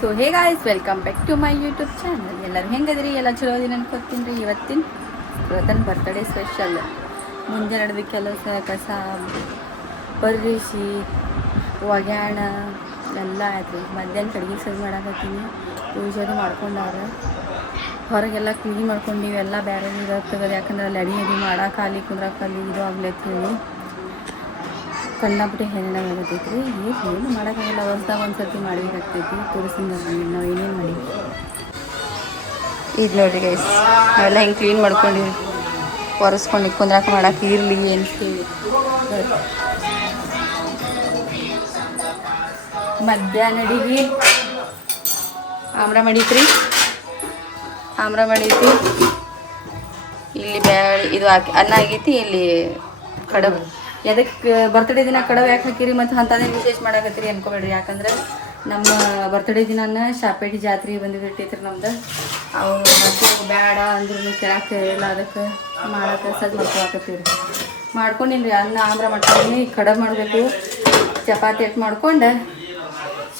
So hey guys, welcome back to my YouTube channel. ಎಲ್ಲರೂ ಹೆಂಗದ್ರಿ? ಎಲ್ಲ ಚಲೋ ದಿನ ಅನ್ಕೋತೀನಿ ರೀ. ಇವತ್ತಿನ ಬರ್ತ್ಡೇ ಸ್ಪೆಷಲ್. ಮುಂದೆ ನಡೆದ ಕೆಲಸ ಕಸ ಬರ್ರಿಸಿ ಒಗ್ಯಾಣ ಎಲ್ಲ ಆಯ್ತು ರೀ. ಮಧ್ಯಾಹ್ನ ಅಡುಗೆ ಸರಿ ಮಾಡಾಕತ್ತೀನಿ. ಪೂಜೆದು ಮಾಡ್ಕೊಂಡಾರ. ಹೊರಗೆಲ್ಲ ಕ್ಲೀನ್ ಮಾಡ್ಕೊಂಡು ಎಲ್ಲ ಬೇರೆ ಇರ್ತದೆ. ಯಾಕಂದ್ರೆ ಅಲ್ಲಿ ಅಡಿ ಮಾಡೋಕ್ಕಾಗಲಿ ಕುಂದ್ರಕ್ಕಾಗಲಿ ಇದು ಆಗ್ಲತ್ತೀವಿ. ಕಣ್ಣಾಬಿಟ್ಟು ಹೆಣ್ಣಾಗ ಆಗತೈತಿ ರೀ. ಏನು ಮಾಡೋಕ್ಕಾಗಲ್ಲ. ವರ್ಷದಾಗ ಒಂದು ಸರ್ತಿ ಮಾಡಬೇಕಾಗ್ತೈತಿ. ತೋರಿಸಿದ ನಾವು ಏನೇನು ಮಾಡಿ ಈಗ ನೋಡಿರಿ ಗೈಸ್, ನಾವೆಲ್ಲ ಹಿಂಗೆ ಕ್ಲೀನ್ ಮಾಡ್ಕೊಂಡಿವಿ. ಒರೆಸ್ಕೊಂಡು ಕುಂದ್ರಾಕ ಮಾಡಕ್ಕೆ ಇರಲಿ ಅಂತೀವಿ. ಮಧ್ಯಾಹ್ನ ಅಡಿಗೆ ಆಮ್ರ ಮಾಡೈತ್ರಿ. ಆಮ್ರ ಮಾಡೈತಿ. ಇಲ್ಲಿ ಬ್ಯಾಳಿ ಇದು ಹಾಕಿ ಅನ್ನ ಆಗೈತಿ. ಇಲ್ಲಿ ಕಡಬು. ಎದಕ್ಕೆ ಬರ್ತಡೇ ದಿನ ಕಡವು ಯಾಕೆ ಹಾಕಿರಿ ಮತ್ತು ಅಂಥದ್ದೇ ವಿಶೇಷ ಮಾಡಾಕತ್ತೀರಿ ಅನ್ಕೋಬೇಡ್ರಿ. ಯಾಕಂದ್ರೆ ನಮ್ಮ ಬರ್ತಡೇ ದಿನಾನ ಶಾಪೇಟಿ ಜಾತ್ರೆ ಬಂದುಬಿಟ್ಟೈತ್ರಿ ನಮ್ದು. ಅವ್ರು ಮತ್ತು ಬೇಡ ಅಂದ್ರೂ ಕೇಳಕ್ಕೆ ಇಲ್ಲ. ಅದಕ್ಕೆ ಮಾಡೋಕೆ ಸಜ್ಜು ಮಾಡ್ಕೊಳಕತ್ತೀವಿ. ಮಾಡ್ಕೊಂಡಿನ್ರಿ. ಅನ್ನ ಆಮ್ರ ಮಾಡ್ಕೊಂಡು ಕಡಬು ಮಾಡಬೇಕು. ಚಪಾತಿ ಹಾಕಿ ಮಾಡ್ಕೊಂಡು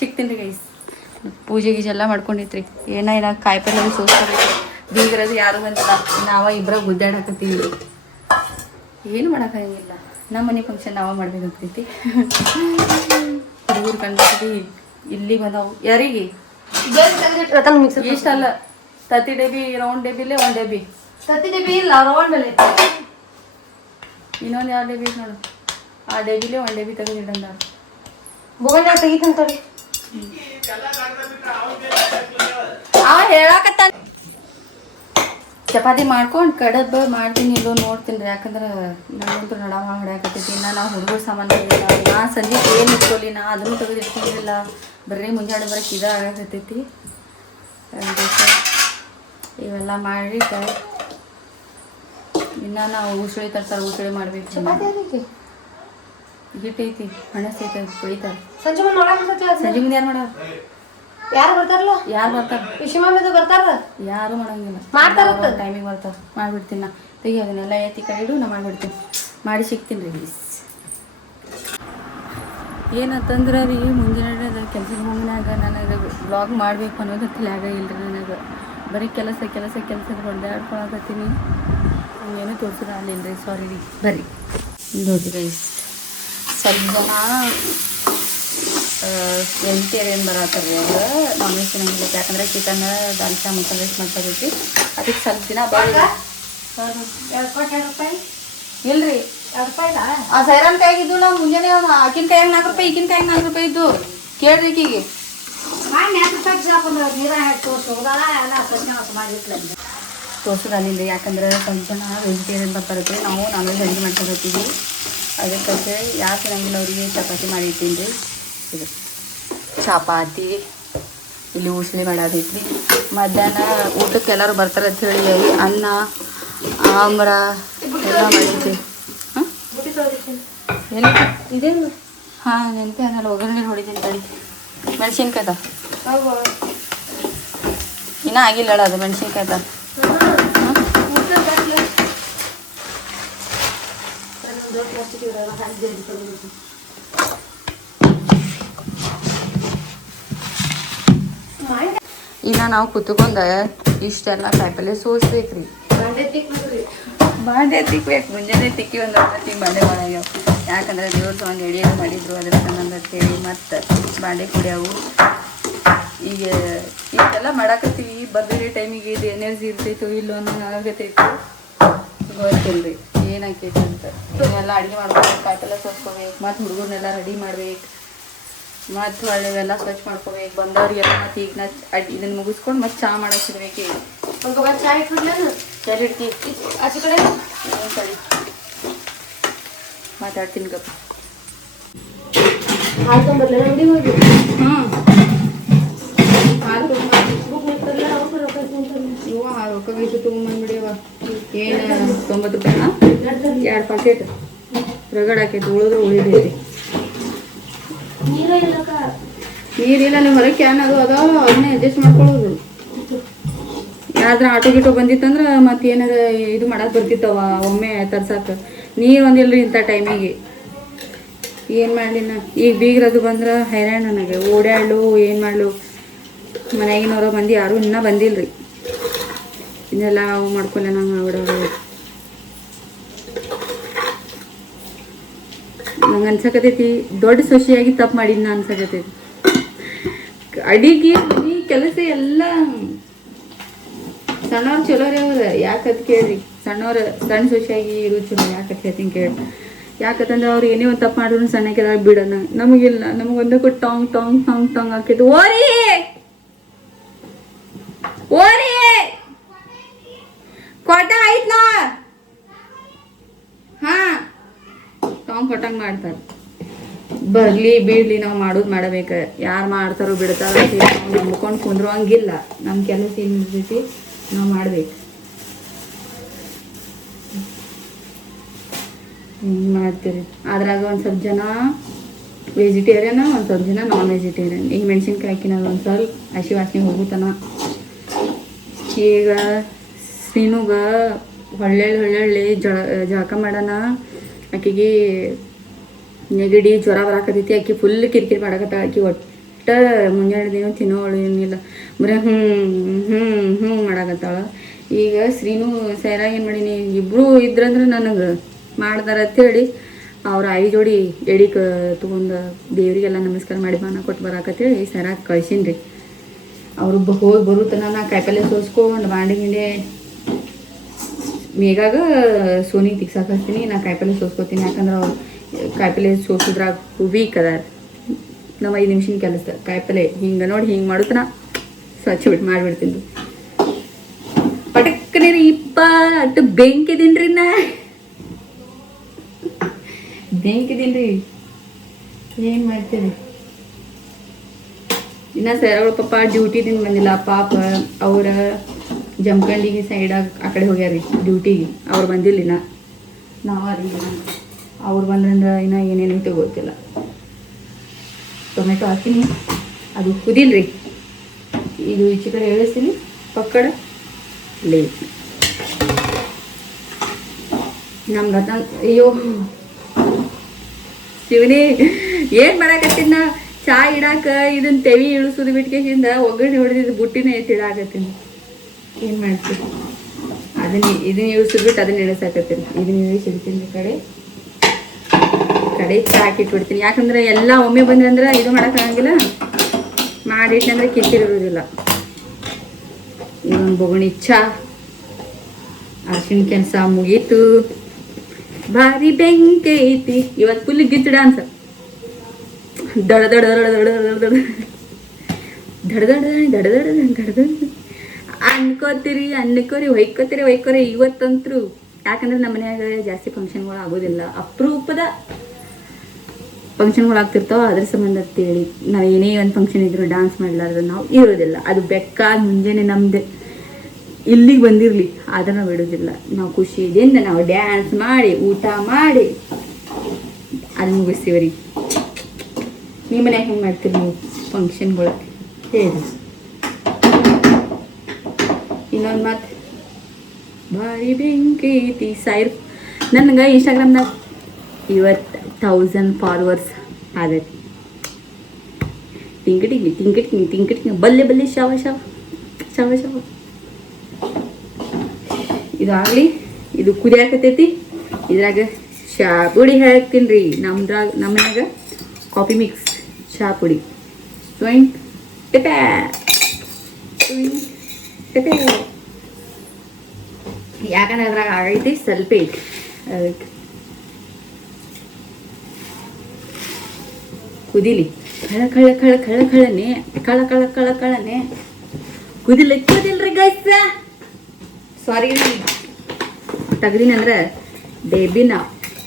ಸಿಗ್ತೀನಿ ರೀ ಗೈಸ್. ಪೂಜೆ ಗೀಜೆಲ್ಲ ಮಾಡ್ಕೊಂಡಿತ್ರಿ. ಏನ ಕಾಯಿಪಲ್ಲೆ ಸೋಸ್ಕೋಬೇಕು. ಬೀಗರದು ಯಾರು ಬಂದಿಲ್ಲ. ನಾವು ಇಬ್ಬರ ಗುದ್ದಾಡಕತ್ತೀವಿ. ಏನು ಮಾಡೋಕ್ಕಾಗಿಲ್ಲ. ನಮ್ಮ ಮನೆ ಫಂಕ್ಷನ್ ನಾವು ಮಾಡ್ಬೇಕಾಗ್ತೈತಿ. ಹುಡುಗರು ಕಂಡು ಇಲ್ಲಿ ಬಂದವು. ಯಾರಿಗೆ ಇಷ್ಟಲ್ಲ. ತತ್ತಿ ಡಬ್ಬಿ ರೌಂಡ್ ಡಬ್ಬಿಲೇ ಒಂದು ಡಬ್ಬಿ. ತತ್ತಿ ಡಬ್ಬಿ ಇಲ್ಲ, ರೌಂಡ್ ಮೇಲೆ ಇನ್ನೊಂದು 2 ಡಬ್ಬಿ ನೋಡು. ಆ ಡಬ್ಬಿಲೇ ಒಂದು ಡಬ್ಬಿ ತೆಗೆದಿಡಂದ. ಬೋಗಣ್ಣ ತೆಗಿತಂತಡಿ. ಹೇಳಾಕತ್ತ ಚಪಾತಿ ಮಾಡ್ಕೊಂಡು ಕಡಬ ಮಾಡ್ತೀನಿ. ಇಲ್ಲೋ ನೋಡ್ತೀನಿ ರೀ. ಯಾಕಂದ್ರೆ ನಾನಂತೂ ನಡವ ಹೊಡ್ಯಾಕತ್ತೈತಿ. ನಾವು ಹುಡುಗರು ಸಾಮಾನು ತೆಗಿಲ್ಲ. ನಾ ಸಂಜೆ ಏನು ಇಟ್ಕೊಳ್ಳಿ. ನಾ ಅದನ್ನು ತೆಗೆದು ಇಟ್ಕೊಂಡಿಲ್ಲ. ಬರೀ ಮುಂಜಾನೆ ಬರೋಕ್ಕೆ ಇದು ಆಗತ್ತೈತಿ. ಇವೆಲ್ಲ ಮಾಡಿ ಇನ್ನು ನಾವು ಉಸುಳಿ ತರ್ತಾರೆ. ಉಸುಳಿ ಮಾಡಬೇಕು. ಹಿಟ್ಟೈತಿ, ಹಣಸೈತೆ, ಕುಳಿತಾರೆ. ಸಂಜೆ ಮುಂದೆ ಯಾರು ಮಾಡೋರು? ಯಾರು ಬರ್ತಾರಲ್ಲ? ಯಾರು ಬರ್ತಾರೆ? ವಿಷಯಮಾಮಿದು ಬರ್ತಾರ. ಯಾರು ಮಾಡಂಗಿಲ್ಲ. ಮಾಡ್ತಾರ ಟೈಮಿಗೆ ಬರ್ತಾರೆ. ಮಾಡಿಬಿಡ್ತೀನಿ. ನಾ ತೆಗಿ ಅದನ್ನೆಲ್ಲ ಎತ್ತಿ ಕಡಿಡು. ನಾ ಮಾಡಿಬಿಡ್ತೀನಿ. ಮಾಡಿ ಸಿಗ್ತೀನಿ ರೀ. ಏನಂತಂದ್ರೆ ರೀ, ಮುಂದಿನ ಕೆಲಸದ ಮುಗಿನಾಗ ನನಗೆ ಬ್ಲಾಗ್ ಮಾಡಬೇಕು ಅನ್ನೋದು ತಲೆಯಾಗ ಇಲ್ಲರಿ. ನನಗೆ ಬರೀ ಕೆಲಸದ ಹೊಡೆದಾಡ್ಕೊಳಕತ್ತೀನಿ. ಏನೂ ತೋರಿಸಿದ ಅಲ್ಲಿಲ್ಲ ರೀ. ಸಾರಿ ರೀ. ಬರ್ರಿ ನೋಡಿರಿ ಗೈಸ್. ಸ್ವಲ್ಪ ಜನ ವೆಜಿಟೇರಿಯನ್ ಬರತ್ತಾರೆ. ಅದು ನಾನ್ ವೆಜ್ ತಿನ್ನಂಗಿಲ್ಲ. ಯಾಕಂದರೆ ಚಿಕನ್ ದಾಲ್ಚಾ ಮಸಾಲೆ ಮಾಡ್ತಾರೈತಿ. ಅದಕ್ಕೆ ಸ್ವಲ್ಪ ದಿನ ಬರ್ರಿ. ₹2 ಇಲ್ರಿ, ₹2 ಆ ಸೈರನ್ ಕಾಯಿಗಿದ್ದು ನಾವು ಮುಂಜಾನೆ ಆಕಿನ ಕಾಯಿಗೆ ₹4, ಈಗಿನ ಕಾಯಿಗೆ ₹4 ಇದ್ದು. ಕೇಳ್ರಿ ಈಕಿಗೆ. ತೋರ್ಸೋದಲ್ಲಿಲ್ಲ. ಯಾಕಂದ್ರೆ ಸ್ವಲ್ಪ ಜನ ವೆಜಿಟೇರಿಯನ್ ಬರ್ತಾರೈತಿ. ನಾವು ನಾನ್ ವೆಜ್ ಅಡುಗೆ ಮಾಡ್ಕೊಳ್ತೀವಿ. ಅದಕ್ಕೆ ಯಾರು ತಿನ್ನಂಗಿಲ್ಲ ಅವರಿಗೆ ಚಪಾತಿ ಮಾಡಿರ್ತೀನಿ ರೀ. ಇದು ಚಪಾತಿ. ಇಲ್ಲಿ ಉಸ್ಲಿ ಮಾಡೋದೈತಿ. ಮಧ್ಯಾಹ್ನ ಊಟಕ್ಕೆ ಎಲ್ಲರೂ ಬರ್ತಾರೆ ಅಂತ ಹೇಳಿ ಅನ್ನ ಆಮ್ರ ಎಲ್ಲ ಮಾಡಿರ್ತೀವಿ. ಹಾಂ ಎಲ್ಲಿ ಇದೆ? ಹಾಂ ನೆನಪಿ ಅನ್ನಲ್ಲ. ಒಗ್ಗರಣೆ ಹೊಡಿತೀನಿ ತಡಿ. ಮೆಣಸಿನ್ಕಾಯ್ದ ಇನ್ನೂ ಆಗಿಲ್ಲ ಅದು. ಮೆಣಸಿನ್ಕಾಯ್ದ ಇನ್ನು ನಾವು ಕುತ್ಕೊಂಡು ಇಷ್ಟೆಲ್ಲ ಕಾಯಿಪಲ್ಲೆ ಸೋಸ್ಬೇಕ್ರಿ. ಬಾಂಡೆ ತಿಕ್ಬೇಕು. ಮುಂಜಾನೆ ತಿಕ್ಕಿ ಒಂದು ತಿಂಗ್ ಬಾಂಡೆ ಮಾಡಾಗ್ಯಾವ. ಯಾಕಂದ್ರೆ ದೇವ್ರದ್ದು ಒಂದು ಎಡಿಯಾಗ ಮಾಡಿದ್ರು. ಅದ್ರ ಸಂಬಂಧ ಅಂತೇಳಿ ಮತ್ತು ಬಾಂಡೆ ಕುಡಿಯವು. ಈಗ ಇಷ್ಟೆಲ್ಲ ಮಾಡಾಕತ್ತೀವಿ. ಬರ್ದಿರೋ ಟೈಮಿಗೆ ಇದು ಎನರ್ಜಿ ಇರ್ತೈತೋ ಇಲ್ಲೋ ಅನ್ನೋ ಆಗತೈತಿ. ಗೊತ್ತಿಲ್ಲ ರೀ ಏನಾಕೈತಿ ಅಂತ. ಇವನ್ನೆಲ್ಲ ಅಡುಗೆ ಮಾಡ್ಬೇಕು. ಕಾಯಿಪಲ್ಲೆ ಸೋಸ್ಕೋಬೇಕು. ಮತ್ತು ಹುಡುಗರನ್ನೆಲ್ಲ ರೆಡಿ ಮಾಡ್ಬೇಕು. ಮತ್ತು ಒಳ್ಳೆವೆಲ್ಲ ಸ್ವಚ್ಛ ಮಾಡ್ಕೋಬೇಕು. ಬಂದವ್ರಿಗೆಲ್ಲ ಮತ್ತು ಈಗ ನಾ ಇದನ್ನು ಮುಗಿಸ್ಕೊಂಡು ಮತ್ತು ಚಹಾ ಮಾಡೋಕ್ಕಿರ್ಬೇಕು. ಚಾ ಇಟ್ಬಿಡ್ಲೇನು? ಚಾ ಇಡ್ತೀವಿ ಆಚೆ ಕಡೆ ಸರಿ ಮಾತಾಡ್ತೀನಿ ಗಪ್ಪ. ಹಾಲು ತೊಗೊಂಬರ್ಲ ಅಂಗಡಿ ಹೋಗಿ? ಹಾಂ ಹಾಲು ಬುಕ್ ಮಾಡ್ತಾರಲ್ಲ ಅವ್ರು ಇವ ರೊಕ್ಕ ಬೀಸು ತೊಗೊಂಬಂದ್ಬಿಡಿ. ಅವ ಏನು ₹90? 2 ಪಾಕೆಟ್ ರಗಡ್ ಹಾಕೈತಿ. ಉಳಿದ್ರೆ ಉಳಿದೈತಿ. ನೀರಿಲ್ಲ. ನೀವು ಹೊರಗೆ ಕ್ಯಾನ್ ಅದು ಅದಾವ. ಅದನ್ನೇ ಅಡ್ಜಸ್ಟ್ ಮಾಡ್ಕೊಳ್ಳೋದು. ಯಾವ್ದಾರ ಆಟೋ ಗಿಟೋ ಬಂದಿತ್ತಂದ್ರೆ ಮತ್ತು ಏನಾರ ಇದು ಮಾಡಕ್ಕೆ ಬರ್ತಿತ್ತವ ಒಮ್ಮೆ ತರ್ಸಕ್ಕೆ. ನೀರು ಒಂದಿಲ್ಲ ರೀ ಇಂಥ ಟೈಮಿಗೆ. ಏನು ಮಾಡಲಿ ನಾ? ಈಗ ಬೀಗ್ರದು ಬಂದ್ರೆ ಹೈರಾಣ ನನಗೆ. ಓಡಾಡಲು ಏನು ಮಾಡಲು ಮನೆಯಾಗಿನವರ ಮಂದಿ ಯಾರೂ ಇನ್ನೂ ಬಂದಿಲ್ಲ ರೀ. ಇನ್ನೆಲ್ಲ ಅವು ಮಾಡ್ಕೊಲ್ಲ ನಂಗೆ ಮಾಡ್ಬಿಡೋದು. ನಂಗೆ ಅನ್ಸಕತೈತಿ ದೊಡ್ಡ ಸೊಸೆಯಾಗಿ ತಪ್ಪು ಮಾಡಿದ್ನ ಅನ್ಸಕತೈತಿ. ಅಡಿಗೆ ಮನೆ ಕೆಲಸ ಎಲ್ಲ ಸಣ್ಣವ್ರು ಚಲೋರೇ ಅವ್ರ. ಯಾಕಂತ ಕೇಳ್ರಿ, ಸಣ್ಣ ಸೊಸೆಯಾಗಿ ಇರು ಚಲೋ. ಯಾಕಂತ ಹೇಳ್ತೀನಿ ಕೇಳಿ. ಯಾಕಂತಂದ್ರೆ ಅವ್ರು ಏನೇ ಒಂದು ತಪ್ಪು ಮಾಡಿದ್ರು ಸಣ್ಣಕ್ಕೆದಾಗ ಬಿಡೋಣ. ನಮಗಿಲ್ಲ, ನಮಗೊಂದಕ್ಕೂ ಟಾಂಗ್ ಟಾಂಗ್ ಟಾಂಗ್ ಟಾಂಗ್ ಹಾಕಿದ್ದು. ಓರಿ ಓರಿ ಕೊಟ್ಟ ಆಯ್ತಲ್ಲ. ಹಾ ಟಾಂಗ್ ಕೊಟ್ಟಂಗೆ ಮಾಡ್ತಾರೆ. ಬರ್ಲಿ ಬಿಡ್ಲಿ ನಾವು ಮಾಡೋದು ಮಾಡಬೇಕು. ಯಾರು ಮಾಡ್ತಾರೋ ಬಿಡ್ತಾರೋ ನಾವು ನಂಬ್ಕೊಂಡು ಕುಂದ್ರು ಹಂಗಿಲ್ಲ. ನಮ್ಮ ಕೆಲಸ ಏನು ಇರ್ತೈತಿ ನಾವು ಮಾಡ್ಬೇಕು. ಹಿಂಗೆ ಮಾಡ್ತೀರಿ. ಅದ್ರಾಗ ಒಂದು ಸ್ವಲ್ಪ ಜನ ವೆಜಿಟೇರಿಯನ್, ಒಂದು ಸ್ವಲ್ಪ ಜನ ನಾನ್ ವೆಜಿಟೇರಿಯನ್. ಈಗ ಮೆಣಸಿನ್ಕಾಯಿ ಹಾಕಿನಾಗ ಒಂದು ಸ್ವಲ್ಪ ಹಸಿ ವಾಸನೆ ಹೋಗುತ್ತಾನ. ಈಗ ಶ್ರೀನುಗ ಹೊಳ್ಳೆ ಜಳಕ ಮಾಡೋಣ. ಆಕೆಗೆ ನೆಗಡಿ ಜ್ವರ ಬರಾಕತೈತಿ. ಆಕೆ ಫುಲ್ ಕಿರಿಕಿರಿ ಮಾಡಕತ್ತ. ಆಕೆ ಒಟ್ಟು ಮುಂಜಾನೆ ದಿನ ತಿನ್ನೋಳು ಏನಿಲ್ಲ, ಬರೀ ಹ್ಞೂ ಮಾಡಕತ್ತಾಳ. ಈಗ ಶ್ರೀನು ಸೈರಾ ಏನು ಮಾಡೀನಿ, ಇಬ್ಬರು ಇದ್ರಂದ್ರೆ ನನಗೆ ಮಾಡ್ದಾರ ಅಂಥೇಳಿ ಅವ್ರ ಆಯಿ ಜೋಡಿ ಎಡಿಗೆ ತೊಗೊಂಡು ದೇವರಿಗೆಲ್ಲ ನಮಸ್ಕಾರ ಮಾಡಿ ಬಾನ ಕೊಟ್ಟು ಬರಾಕತ್ತೇಳಿ ಸೈರಾ ಕಳ್ಸೀನಿ ರೀ. ಅವರು ಹೋಗಿ ಬರುತ್ತನ ನಾ ಕಾಯಿಪಲ್ಲೆ ಸೋಸ್ಕೊಂಡು ಬಾಂಡೆ ಗಿಂಡೆ ಮೇಗಾಗ ಸೋನಿಗೆ ತಿಕ್ಸಾಕ ಹಚ್ತೀನಿ. ನಾ ಕಾಯಿಪಲ್ಲೆ ಸೋಸ್ಕೋತೀನಿ. ಯಾಕಂದ್ರೆ ಅವ್ರು ಕಾಯಿಪಲ್ಲೆ ಸೋಸಿದ್ರಾಗ ವೀಕ್ ಅದಾರ. ನಾವು 5 ನಿಮಿಷದ ಕೆಲಸ ಕಾಯಿಪಲ್ಲೆ ಹಿಂಗೆ ನೋಡಿ ಹಿಂಗೆ ಮಾಡುತ್ತನ ಸ್ವಚ್ಛ ಬಿಟ್ಟು ಮಾಡಿಬಿಡ್ತೀನಿ. ಪಟಕ್ಕನೆ ರೀ ಅಟ್ಟು ಬೆಂಕಿದೀನಿ ನಾ ಬೆಂಕಿದೀನಿ. ಏನು ಮಾಡ್ತೀರಿ? ಇನ್ನು ಸರಗಳು ಪಾಪ ಡ್ಯೂಟಿದಿಂದ ಬಂದಿಲ್ಲ. ಪಾಪ ಅವರ ಜಮಖಂಡಿಗೆ ಸೈಡಾಗ ಆ ಕಡೆ ಹೋಗ್ಯಾರ ಡ್ಯೂಟಿಗೆ. ಅವ್ರು ಬಂದಿಲ್ಲ. ನಾವೀಗ ಅವ್ರು ಬಂದ್ರಂದ್ರೆ ಇನ್ನೂ ಏನೇನೈತೆ ಗೊತ್ತಿಲ್ಲ. ಟೊಮೆಟೊ ಹಾಕಿನಿ, ಅದು ಕುದಿಲ್ರಿ. ಇದು ಈಚೆ ಕಡೆ ಇಳಿಸ್ತೀನಿ. ಪಕ್ಕಡ ಲೇಟ್ ನಮ್ಮ ರತ್ನ. ಅಯ್ಯೋ ಶಿವನೇ, ಏನು ಮಾಡಕತ್ತೀನಿ ನಾ? ಚಾ ಇಡಾಕ ಇದನ್ನ ತೆವಿ ಇಳಿಸೋದು ಬಿಟ್ಕೇಸಿಂದ ಒಗ್ಗರಣೆ ಹೊಡೆದಿದ್ದು ಬುಟ್ಟಿನ ಇಡಾಕತ್ತೀನಿ. ಏನು ಮಾಡ್ತೀನಿ? ಇದನ್ನ ಇಳಿಸಿದ್ಬಿಟ್ಟು ಅದನ್ನ ಇಳಿಸಾಕತ್ತೀನಿ. ಇದನ್ನ ಇಳಿಸಿಡ್ತೀನಿ. ಕಡೆ ಚಾ ಹಾಕಿಟ್ಬಿಡ್ತೀನಿ. ಯಾಕಂದ್ರೆ ಎಲ್ಲ ಒಮ್ಮೆ ಬಂದ್ರಂದ್ರೆ ಇದು ಮಾಡೋಕ್ಕಾಗಂಗಿಲ್ಲ. ಮಾಡಿಟ್ಟಂದ್ರೆ ಕಿಚ್ಚಿರೋದಿಲ್ಲ. ಇದೊಂದು ಬೊಗಣಿ ಚಾ, ಅರ್ಶಿನ ಕೆಲಸ ಮುಗೀತು. ಭಾರಿ ಬೆಂಕಿ ಐತಿ ಇವತ್ತು. ಫುಲ್ ಗಿಚ್ಚು ಡಾನ್ಸ್. ದಡ ದಡ ದಡ ದಡ ದಡ ದಡ ದಡ ದಡ ದಡ ದಡ ದಡ ಅನ್ಕೋರಿ ಹೊಯ್ಕೋರಿ ಇವತ್ತಂತರೂ. ಯಾಕಂದ್ರೆ ನಮ್ಮ ಮನ್ಯಾಗ ಜಾಸ್ತಿ ಫಂಕ್ಷನ್ಗಳು ಆಗೋದಿಲ್ಲ. ಅಪರೂಪದ ಫಂಕ್ಷನ್ಗಳು ಆಗ್ತಿರ್ತಾವ. ಅದ್ರ ಸಂಬಂಧ ಅಂತೇಳಿ ನಾವು ಏನೇ ಒಂದು ಫಂಕ್ಷನ್ ಇದ್ರು ಡ್ಯಾನ್ಸ್ ಮಾಡಲಾರ್ದು ನಾವು ಇರೋದಿಲ್ಲ. ಅದು ಬೇಕಾದ ಮುಂಜಾನೆ ನಮ್ದು ಇಲ್ಲಿಗೆ ಬಂದಿರಲಿ ಅದನ್ನು ಬಿಡೋದಿಲ್ಲ. ನಾವು ಖುಷಿಯಿಂದ ನಾವು ಡ್ಯಾನ್ಸ್ ಮಾಡಿ ಊಟ ಮಾಡಿ ಅದು ಮುಗಿಸ್ತೀವಿ ರೀ. ನಿಮ್ಮ ಮನ್ಯಾಗ ಹೆಂಗೆ ಮಾಡ್ತೀರಿ ನೀವು ಫಂಕ್ಷನ್ಗಳು ಹೇಳಿ? ಇನ್ನೊಂದು ಮಾತು, ಭಾರಿ ಬೆಂಕಿ ಐತಿ ಸಾಯಿರ್. ನನಗೆ ಇನ್ಸ್ಟಾಗ್ರಾಮ್ನಾಗ 1000 ಫಾಲೋವರ್ಸ್ ಆದರಿ. ತಿಂಕಟಿಂಗ್ ಬಲ್ಲೆ ಶಾವ ಇದು ಆಗಲಿ. ಇದು ಕುದಿಯಾಕತೈತಿ. ಇದ್ರಾಗ ಚಾ ಪುಡಿ ಹಾಕ್ತೀನಿ ರೀ. ನಮ್ಮನ್ಯಾಗ ಕಾಫಿ ಮಿಕ್ಸ್ ಚಾ ಪುಡಿ ಸ್ವಿಂಗ್ ಟೆಪೆ. ಯಾಕಂದ್ರೆ ಅದ್ರಾಗ ಆಗೈತಿ ಸ್ವಲ್ಪ ಐತಿ. ಅದಕ್ಕೆ ಕುದಿಲಿ. ಕಳನೆ ಕುದಿಲ್ರಿ ಗೈಸ್. ಸಾರಿ ತೆಗ್ದೀನಿ ಅಂದ್ರೆ ಬೇಬಿನ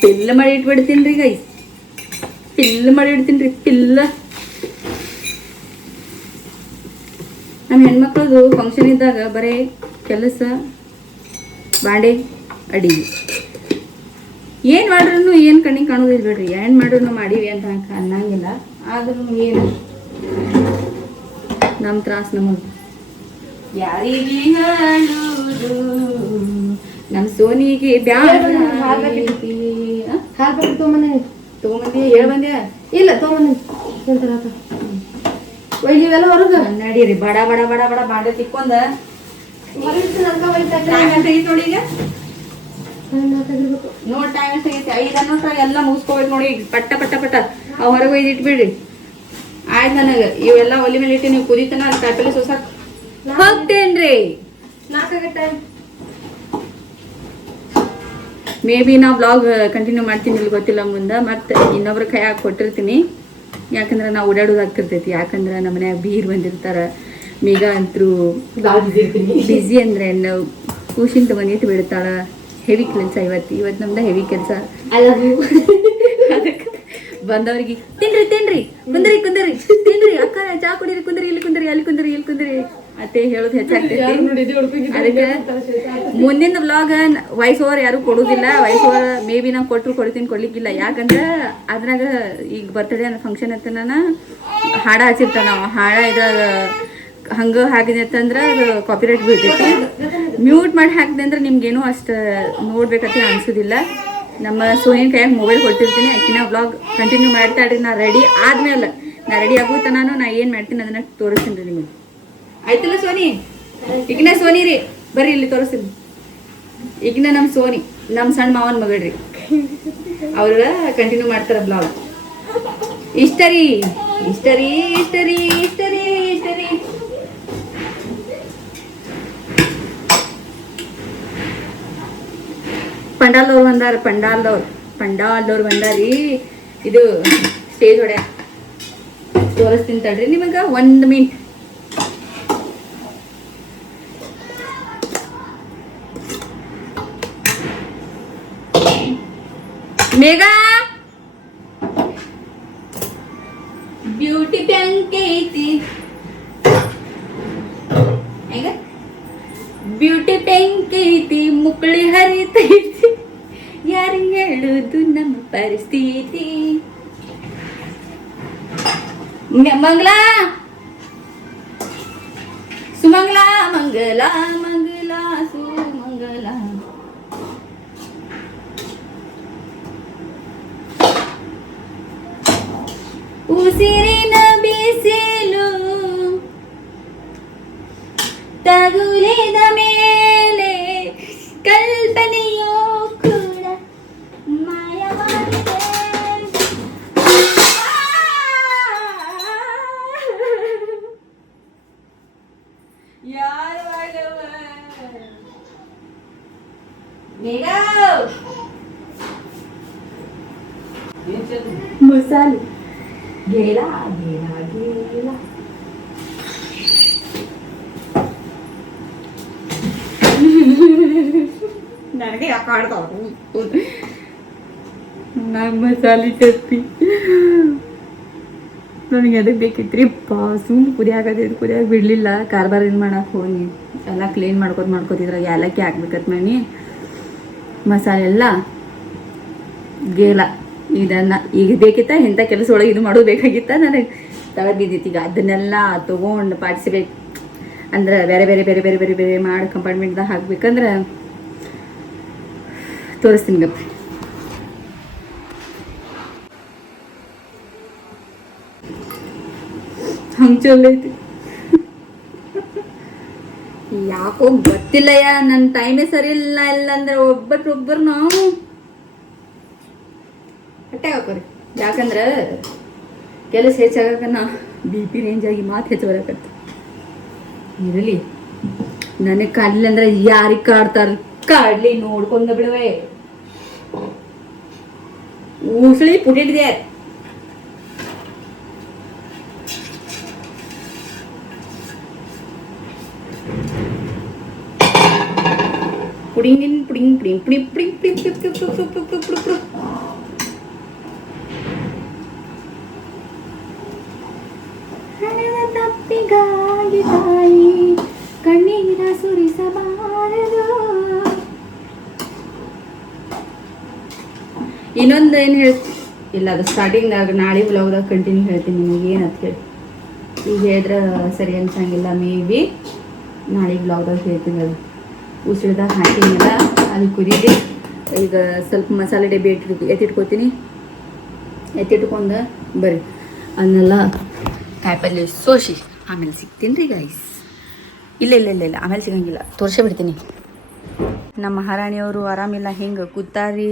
ಪಿಲ್ಲ ಮಾಡಿ ಇಟ್ಬಿಡ್ತೀನಿ ರೀ ಗೈಸ್. ಪಿಲ್ಲ. ನಮ್ಮ ಹೆಣ್ಮಕ್ಳದು ಫಂಕ್ಷನ್ ಇದ್ದಾಗ ಬರೀ ಕೆಲಸ, ಬಾಂಡೆ, ಅಡಿಗೆ. ಏನು ಮಾಡ್ರೂ ಏನು ಕಣ್ಣಿಗೆ ಕಾಣೋದಿಲ್ಲ ಬಿಡ್ರಿ. ಏನು ಮಾಡ್ರೂ ಮಾಡೀವಿ ಅಂತ ಅನ್ನಂಗಿಲ್ಲ. ಆದ್ರೂ ಏನು ನಮ್ಮ ತ್ರಾಸ ನಮಗೆ ಯಾರಿಗೆ ಹೇಳುವುದು. ನಮ್ಮ ಸೋನಿಗೆ ತೊಗೊಂಬಂದಿ ಹೇಳ ಬಂದ್ಯಾ? ಇಲ್ಲ ತೊಗೊಂಬಂದಿ. ಒಯ್ಲಿವೆಲ್ಲ ಹೊರಗ ನಡೀರಿ ಬಡ ಬಡ ಬಡ ಬಡ ಬಾಂಡೆ ತಿಕ್ಕೊಂಡ ಹೊರಗಿಟ್ಟು ನಂಗ ಒಯ್ತಾ ಟೈಮ್ ಅಂತ ಐತಿ ನೋಡಿ ಈಗ ತೆಗಿಬೇಕು. ನೋಡ್ ಟೈಮ್ ಅಂತ ಐತಿ 5 ಅನ್ನೋಷ್ಟ್ರಾಗ ಎಲ್ಲ ಮುಗಿಸ್ಕೋಬೇಕು ನೋಡಿ ಈಗ ಪಟ್ಟ ಪಟ್ಟ ಪಟ್ಟ ಅವ್ ಹೊರಗೆ ಒಯ್ದು ಇಟ್ಬಿಡ್ರಿ ಆಯ್ತು ನನಗೆ ಇವೆಲ್ಲ ಒಲಿ ಮೇಲೆ ಇಟ್ಟು ನೀವು ಕುದಿತನ ಅಲ್ಲಿ ಕಾಯಿಪಲ್ಲೆ ಸೋಸಾಕ್ ಹೋಗ್ತೇನ್ರಿ 4 ಟೈಮ್ ಮೇ ಬಿ ನಾ ವ್ಲಾಗ್ ಕಂಟಿನ್ಯೂ ಮಾಡ್ತೀನಿ ಇಲ್ಲಿ ಗೊತ್ತಿಲ್ಲ ಮುಂದೆ ಮತ್ತೆ ಇನ್ನೊಬ್ರ ಕೈಯಾಗ ಕೊಟ್ಟಿರ್ತೀನಿ ಯಾಕಂದ್ರೆ ನಾವು ಓಡಾಡೋದಾಗ್ತಿರ್ತೈತಿ ಯಾಕಂದ್ರೆ ನಮ್ಮ ಮನ್ಯಾಗ ಬೀರ್ ಬಂದಿರ್ತಾರ ಮೇಘ ಅಂತರೂ ಬಿಸಿ ಅಂದ್ರೆ ನಾವು ಕೂಸಿಂತ ಬಂದಿಟ್ಟು ಬಿಡ್ತಾಳ ಹೆವಿ ಕೆಲಸ ಇವತ್ತು ನಮ್ದು ಹೆವಿ ಕೆಲಸ ಐ ಲವ್ ಯು ಅದಕ್ಕೆ ಬಂದವ್ರಿಗೆ ತಿನ್ರಿ ತಿನ್ರಿ ಕುಂದ್ರಿ ಕುಂದ್ರಿ ತಿನ್ರಿ ಅಕ್ಕ ಚಾ ಕುಡೀರಿ ಕುಂದ್ರಿ ಇಲ್ಲಿ ಕುಂದ್ರಿ ಅಲ್ಲಿ ಕುಂದ್ರಿ ಇಲ್ಲಿ ಕುಂದ್ರಿ ಅತ್ತೆ ಹೇಳೋದು ಹೆಚ್ಚಾಗ್ತೈತಿ ಅದಕ್ಕೆ ಮುಂದಿನ ವ್ಲಾಗ್ ವಾಯ್ಸ್ ಓವರ್ ಯಾರು ಕೊಡುದಿಲ್ಲ ವಾಯ್ಸ್ ಓವರ್ ಮೇ ಬಿ ನಾವು ಕೊಡ್ತೀನಿ ಕೊಡ್ಲಿಕ್ಕಿಲ್ಲ ಯಾಕಂದ್ರೆ ಅದ್ರಾಗ ಈಗ ಬರ್ತಡೇ ಅನ್ನೋ ಫಂಕ್ಷನ್ ಅಂತ ನಾನು ಹಾಡ ಹಚ್ಚಿರ್ತಾವ ನಾವು ಹಾಡ ಇದ್ರಾಗ ಹಂಗ ಹಾಕಿದೆ ಅಂತಂದ್ರೆ ಅದು ಕಾಪಿರೈಟ್ ಬೀಳ್ತೈತಿ ಮ್ಯೂಟ್ ಮಾಡಿ ಹಾಕಿದೆ ಅಂದ್ರೆ ನಿಮ್ಗೇನು ಅಷ್ಟು ನೋಡ್ಬೇಕಂತ ಅನ್ಸೋದಿಲ್ಲ ನಮ್ಮ ಸೋನಿನ ಕೈಯಾಗ ಮೊಬೈಲ್ ಕೊಟ್ಟಿರ್ತೀನಿ ಆಕಿನ ವ್ಲಾಗ್ ಕಂಟಿನ್ಯೂ ಮಾಡ್ತಾಳ್ರಿ ನಾ ರೆಡಿ ಆದ್ಮೇಲೆ ನಾ ರೆಡಿ ಆಗುತ್ತ ನಾ ಏನು ಮಾಡ್ತೀನಿ ಅದನ್ನ ತೋರಿಸ್ತೀನಿ ರೀ ನಿಮಗೆ ಆಯ್ತಲ್ಲ ಸೋನಿ ಈಗಿನ ಸೋನಿ ರೀ ಬರ್ರಿ ಇಲ್ಲಿ ತೋರಿಸ್ತೀನಿ ಈಗಿನ ನಮ್ಮ ಸೋನಿ ನಮ್ಮ ಸಣ್ಣ ಮಾವನ ಮಗಳ್ರಿ ಅವ್ರ ಕಂಟಿನ್ಯೂ ಮಾಡ್ತಾರ ಬ್ಲಾಗ್ ಇಷ್ಟ ರೀ ಇಷ್ಟ ರೀ ಇಷ್ಟ ರೀ ಇಷ್ಟ ರೀ ಇಷ್ಟ ರೀ ಪಂಡಾಲ್ದವ್ರು ಬಂದಾರಿ ಇದು ಸ್ಟೇಜ್ ಹೊಡೆ ತೋರಿಸ್ತೀನಿ ತಡ್ರಿ ನಿಮಗೆ 1 ಮಿನಿಟ್ ಮೇಘಾ ಬ್ಯೂಟಿ ಬ್ಯಾಂಕ್ ಐತಿ ಹೆಂಗ ಬ್ಯೂಟಿ ಬ್ಯಾಂಕ್ ಐತಿ ಮುಕ್ಕಳಿ ಹರಿತೈತಿ ಯಾರಿಗೆ ಹೇಳುದು ನಮ್ಮ ಪರಿಸ್ಥಿತಿ ಮಂಗಲ ಸುಮಂಗಲ ಮಂಗಲ ಮಂಗಲ ಸುಮಂಗಲ ಉಸಿರಿನ ಬಿಸಿಲು ತಗುಲಿದ ಮೇಲೆ ಕಲ್ಪನೆಯೋ ಕೂಡ ಮಾಯವಾಗಿದೆ ಯಾರು ಮಸಾಲೆ ಗೇಲ ಗೇಲ ಗೇಲ ನನಗೆ ಯಾಕೆ ಆಡ್ತಾವ್ರು ನಾನು ಮಸಾಲೆ ಚಟ್ನಿ ನನಗೆ ಅದಕ್ಕೆ ಬೇಕಿತ್ರಿ ಸುಮ್ಮನೆ ಕುದಿಯಾಗದಿದ್ದು ಕುದಿಯಾಗ ಬಿಡಲಿಲ್ಲ ಕಾರ್ಬಾರ್ ಏನು ಮಾಡಕ್ಕೆ ಹೋಗಿ ಎಲ್ಲ ಕ್ಲೀನ್ ಮಾಡ್ಕೋತಿದ್ರ ಏಲಕ್ಕಿ ಹಾಕ್ಬೇಕತ್ ಮನಿ ಮಸಾಲೆ ಎಲ್ಲ ಗೇಲ ಇದನ್ನು ಈಗ ಬೇಕಿತ್ತ ಇಂಥ ಕೆಲಸ ಒಳಗೆ ಇದು ಮಾಡೋದು ಬೇಕಾಗಿತ್ತ ನನಗೆ ತಳ ಬಿದ್ದಿತ್ತು ಈಗ ಅದನ್ನೆಲ್ಲ ತೊಗೊಂಡು ಪಾರ್ಟಿಸಿಪೇಟ್ ಅಂದ್ರೆ ಬೇರೆ ಬೇರೆ ಬೇರೆ ಬೇರೆ ಬೇರೆ ಬೇರೆ ಮಾಡಿ ಕಂಪಾರ್ಟ್ಮೆಂಟ್ದಾಗ ಹಾಕ್ಬೇಕಂದ್ರೆ ತೋರಿಸ್ತೀನಿ ಗಪ್ಪ ಹಂಗೆ ಚಲೋ ಐತಿ ಯಾಕೋ ಗೊತ್ತಿಲ್ಲಯ್ಯ ನನ್ನ ಟೈಮೇ ಸರಿ ಇಲ್ಲ ಅಂದ್ರೆ ಒಬ್ಬರು ನಾವು ಹೊಟ್ಟೆ ಹಾಕೋರಿ ಯಾಕಂದ್ರೆ ಕೆಲಸ ಹೆಚ್ಚಾಗಕ್ಕೆ ನಾ BP ರೇಂಜ್ ಆಗಿ ಮಾತು ಹೆಚ್ಚು ಬರಕತ್ತ ಇರಲಿ ನನಗೆ ಕಾಡ್ಲಿ ಅಂದ್ರೆ ಯಾರಿಗೆ ಕಾಡ್ತಾರ ಕಾಡ್ಲಿ ನೋಡ್ಕೊಂಡ ಬಿಡುವೆ ಉಸ್ಳಿ ಪುಟ್ಟಿಟ್ಟಿದೆ ಪುಡಿಂಗ್ ಪುಡಿಂಗ್ ಪುಡಿಂಗ್ ಪುಡಿಂಗ್ ಪುಡಿಂಗ್ ಪುಡಿಂಗ್ ಪುಡಿಂಗ್ ಪುಡಿಂಗ್ ತಪ್ಪಿಗಾಗಿ ತಾಯಿ ಕಣ್ಣೀರ ಸುರಿಸಬಾರದು. ಇನ್ನೊಂದು ಏನು ಇಲ್ಲ ಅದು ಸ್ಟಾರ್ಟಿಂಗ್ದಾಗ ನಾಳೆ ಬ್ಲಾಗ್ದಾಗ ಕಂಟಿನ್ಯೂ ಹೇಳ್ತೀನಿ ನಿಮಗೆ ಏನಂತ ಹೇಳಿ ಈಗ ಹೇಳಿದ್ರೆ ಸರಿ ಅನ್ಸಂಗಿಲ್ಲ ಮೇ ಬಿ ನಾಳೆ ಬ್ಲಾಗ್ದಾಗ ಹೇಳ್ತೀನಿ ಅದು ಉಸಿಳ್ದಾಗ ಹಾಕಿನಿಲ್ಲ ಅದು ಕುದೀಲಿ ಈಗ ಸ್ವಲ್ಪ ಮಸಾಲೆ ಡಬ್ಬಿ ಎತ್ತಿಟ್ಕೋತೀನಿ ಎತ್ತಿಟ್ಕೊಂಡು ಬರ್ರಿ ಅದನ್ನೆಲ್ಲ ಕಾಯಿಪಲ್ಲೆ ಸೋಸಿ ಆಮೇಲೆ ಸಿಗ್ತೀನಿ ರೀ ಗೈಸ್. ಇಲ್ಲ ಇಲ್ಲ ಇಲ್ಲ ಇಲ್ಲ ಆಮೇಲೆ ಸಿಗಂಗಿಲ್ಲ, ತೋರಿಸೇ ಬಿಡ್ತೀನಿ. ನಮ್ಮ ಮಹಾರಾಣಿಯವರು ಆರಾಮಿಲ್ಲ, ಹಿಂಗೆ ಕೂತಾರಿ.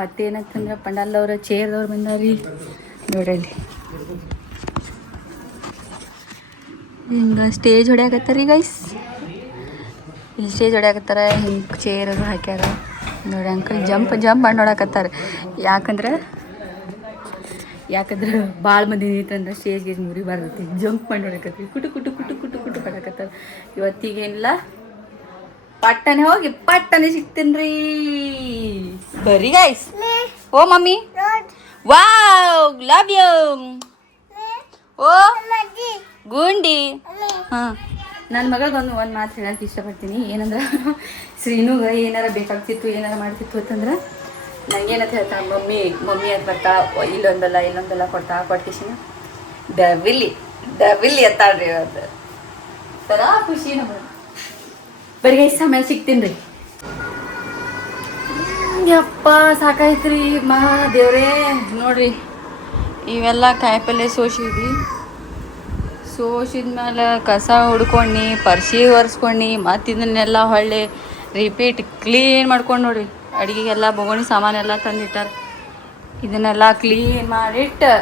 ಮತ್ತೇನಂತಂದ್ರೆ ಪಂಡಾಲವ್ರ ಚೇರ್ದವ್ರು ಬಂದಾರಿ ನೋಡ್ರಿ. ಹಿಂಗೆ ಸ್ಟೇಜ್ ಹೊಡ್ಯಾಕತ್ತಾರ ರೀ ಗೈಸ್. ಇಲ್ಲಿ ಸ್ಟೇಜ್ ಹೊಡ್ಯಾಕತ್ತಾರ, ಹಿಂಗೆ ಚೇರ್ ಅದು ಹಾಕ್ಯಾರ ನೋಡಿ. ಅಂಕಲ್ ಜಂಪ್ ಮಾಡಿ ನೋಡಕತ್ತಾರ. ಯಾಕಂದ್ರೆ ಭಾಳ ಮಂದಿ ನಿಂತಂದ್ರೆ ಸ್ಟೇಜ್ಗೆ ಮುರಿ ಬರ್ತೈತಿ. ಜಂಪ್ ಮಾಡಿ ನೋಡಕತ್ತೀವಿ, ಕುಟು ಕುಟು ಕುಟು ಕುಟು ಕುಟು ಮಾಡಕತ್ತಾರ. ಇವತ್ತಿಗೇನಿಲ್ಲ, ಪಟ್ಟನೆ ಹೋಗಿ ಪಟ್ಟನೆ ಸಿಗ್ತೀನಿ. ಬರ್ರಿ ಗೈಸ್. ಓ ಮಮ್ಮಿ, ವಾವ್ ಲವ್ ಯು. ಓ ಗುಂಡಿ. ಹಾಂ, ನನ್ನ ಮಗಳಿಗೆ ಒಂದು ಮಾತು ಹೇಳಕ್ಕೆ ಇಷ್ಟಪಡ್ತೀನಿ. ಏನಂದ್ರೆ ಶ್ರೀನುಗೆ ಏನಾರ ಬೇಕಾಗ್ತಿತ್ತು, ಏನಾರ ಮಾಡ್ತಿತ್ತು ಅಂತಂದ್ರೆ ನನಗೇನಂತ ಹೇಳ್ತಾ, ಮಮ್ಮಿ ಅಂತ ಬರ್ತಾ, ಇಲ್ಲೊಂದಲ್ಲ ಕೊಟ್ಟಿಸಿನ ಡವಿಲಿ ಎತ್ತಾಳ್ರಿ ಅದು ಥರ ಖುಷಿ ನಮಗೆ. ಬರೀ ಗೈಸ್ ಆಮೇಲೆ ಸಿಗ್ತೀನಿ ರೀ. ಯಪ್ಪ ಸಾಕಾಯ್ತ್ರಿ ದೇವ್ರೇ. ನೋಡ್ರಿ ಇವೆಲ್ಲ ಕಾಯಿಪಲ್ಲೆ ಸೋಸಿದ್ಮೇಲೆ ಕಸ ಹುಡ್ಕೊಂಡು ಪರ್ಸಿ ಒರೆಸ್ಕೊಂಡು ಮತ್ತು ಇದನ್ನೆಲ್ಲ ಹೊಳ್ಳಿ ರಿಪೀಟ್ ಕ್ಲೀನ್ ಮಾಡ್ಕೊಂಡು ನೋಡ್ರಿ. ಅಡುಗೆಗೆಲ್ಲ ಬೊಗಣಿ ಸಾಮಾನೆಲ್ಲ ತಂದಿಟ್ಟಾರ. ಇದನ್ನೆಲ್ಲ ಕ್ಲೀನ್ ಮಾಡಿಟ್ಟು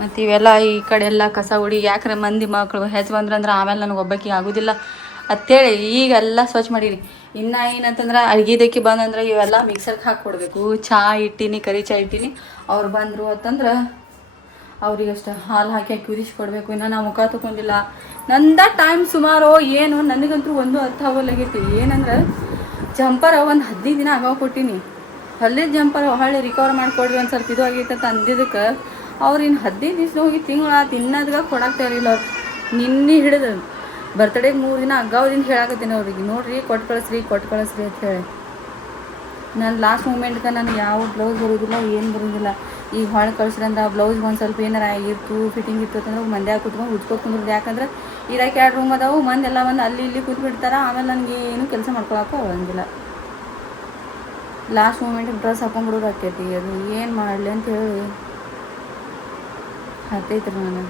ಮತ್ತು ಇವೆಲ್ಲ ಈ ಕಡೆ ಎಲ್ಲ ಕಸ ಹುಡಿ. ಯಾಕ್ರೆ ಮಂದಿ ಮಕ್ಕಳು ಹೆಚ್ಚು ಬಂದ್ರಂದ್ರೆ ಆಮೇಲೆ ನನಗೆ ಒಬ್ಬಾಕಿಗೆ ಆಗೋದಿಲ್ಲ ಅಂಥೇಳಿ ಈಗೆಲ್ಲ ಸ್ವಚ್ಛ ಮಾಡೀರಿ. ಇನ್ನು ಏನಂತಂದ್ರೆ ಅಡುಗೆದಕ್ಕೆ ಬಂದಂದ್ರೆ ಇವೆಲ್ಲ ಮಿಕ್ಸರ್ಗೆ ಹಾಕಿ ಕೊಡಬೇಕು. ಕರಿ ಚಹಾ ಇಟ್ಟೀನಿ. ಅವ್ರು ಬಂದರು ಅಂತಂದ್ರೆ ಅವ್ರಿಗಷ್ಟು ಹಾಲು ಹಾಕಿ ಕುದಿಸಿ ಕೊಡಬೇಕು. ಇನ್ನು ನಾವು ಮುಖ ತಗೊಂಡಿಲ್ಲ. ನಂದ ಟೈಮ್ ಸುಮಾರು ಏನು ನನಗಂತೂ ಒಂದು ಅರ್ಥ ಆಗೋಲಾಗೈತಿ. ಏನಂದ್ರೆ ಜಂಪರ್ ಒಂದು 15 ದಿನ ಆಗಾವ ಕೊಟ್ಟೀನಿ. ಹೊಲಿದ ಜಂಪರ್ ಹೊಳ್ಳಿ ರಿಕವರ್ ಮಾಡಿಕೊಡ್ರಿ, ಒಂದು ಸ್ವಲ್ಪ ಇದು ಆಗೈತೆ ಅಂತ ಅಂದಿದ್ದಕ್ಕೆ ಅವ್ರು ಇನ್ನು 15 ದಿವ್ಸ ಹೋಗಿ ತಿಂಗಳ ತಿನ್ನೋದ್ಗೆ ಕೊಡಾಕ್ತಾ ಇರಲಿಲ್ಲ. ಅವ್ರು ನಿನ್ನೆ ಹಿಡಿದು ಬರ್ತಡೇಗೆ 3 ದಿನ ಅಗ್ಗಾವದಿಂದ ಹೇಳಾಕತ್ತೀನಿ ಅವ್ರಿಗೆ, ನೋಡಿರಿ ಕೊಟ್ಟು ಕಳಿಸ್ರಿ ಅಂತ ಹೇಳಿ. ನಾನು ಲಾಸ್ಟ್ ಮೂಮೆಂಟ್ಗೆ ನನಗೆ ಯಾವ ಬ್ಲೌಸ್ ಬರೋದಿಲ್ಲ, ಏನು ಬರೋದಿಲ್ಲ. ಈಗ ಹೊಳೆ ಕಳ್ಸ್ರಂದ್ರೆ ಬ್ಲೌಸ್ಗೆ ಒಂದು ಸ್ವಲ್ಪ ಏನಾರ ಆಗಿರ್ತು, ಫಿಟ್ಟಿಂಗ್ ಇತ್ತು ಅಂತಂದ್ರೆ ಮಂದ್ಯಾಗ ಕೂತ್ಕೊಂಡು ಉಜ್ಕೋದು ಕುಂದ್ರದು. ಯಾಕಂದ್ರೆ ಇರಾಕೆ 2 ರೂಮ್ ಅದಾವು, ಮಂದೆಲ್ಲ ಬಂದು ಅಲ್ಲಿ ಇಲ್ಲಿ ಕೂತ್ಬಿಡ್ತಾರೆ. ಆಮೇಲೆ ನನಗೆ ಏನು ಕೆಲಸ ಮಾಡ್ಕೊಳಕ್ಕೂ ಆಗಂಗಿಲ್ಲ. ಲಾಸ್ಟ್ ಮೂಮೆಂಟಿಗೆ ಡ್ರೆಸ್ ಹಾಕೊಂಡ್ಬಿಡೋದು ಆಕೈತಿ. ಅದು ಏನು ಮಾಡಲಿ ಅಂತ ಹೇಳಿ ಹತ್ತೈತ್ರಿ ನಾನು.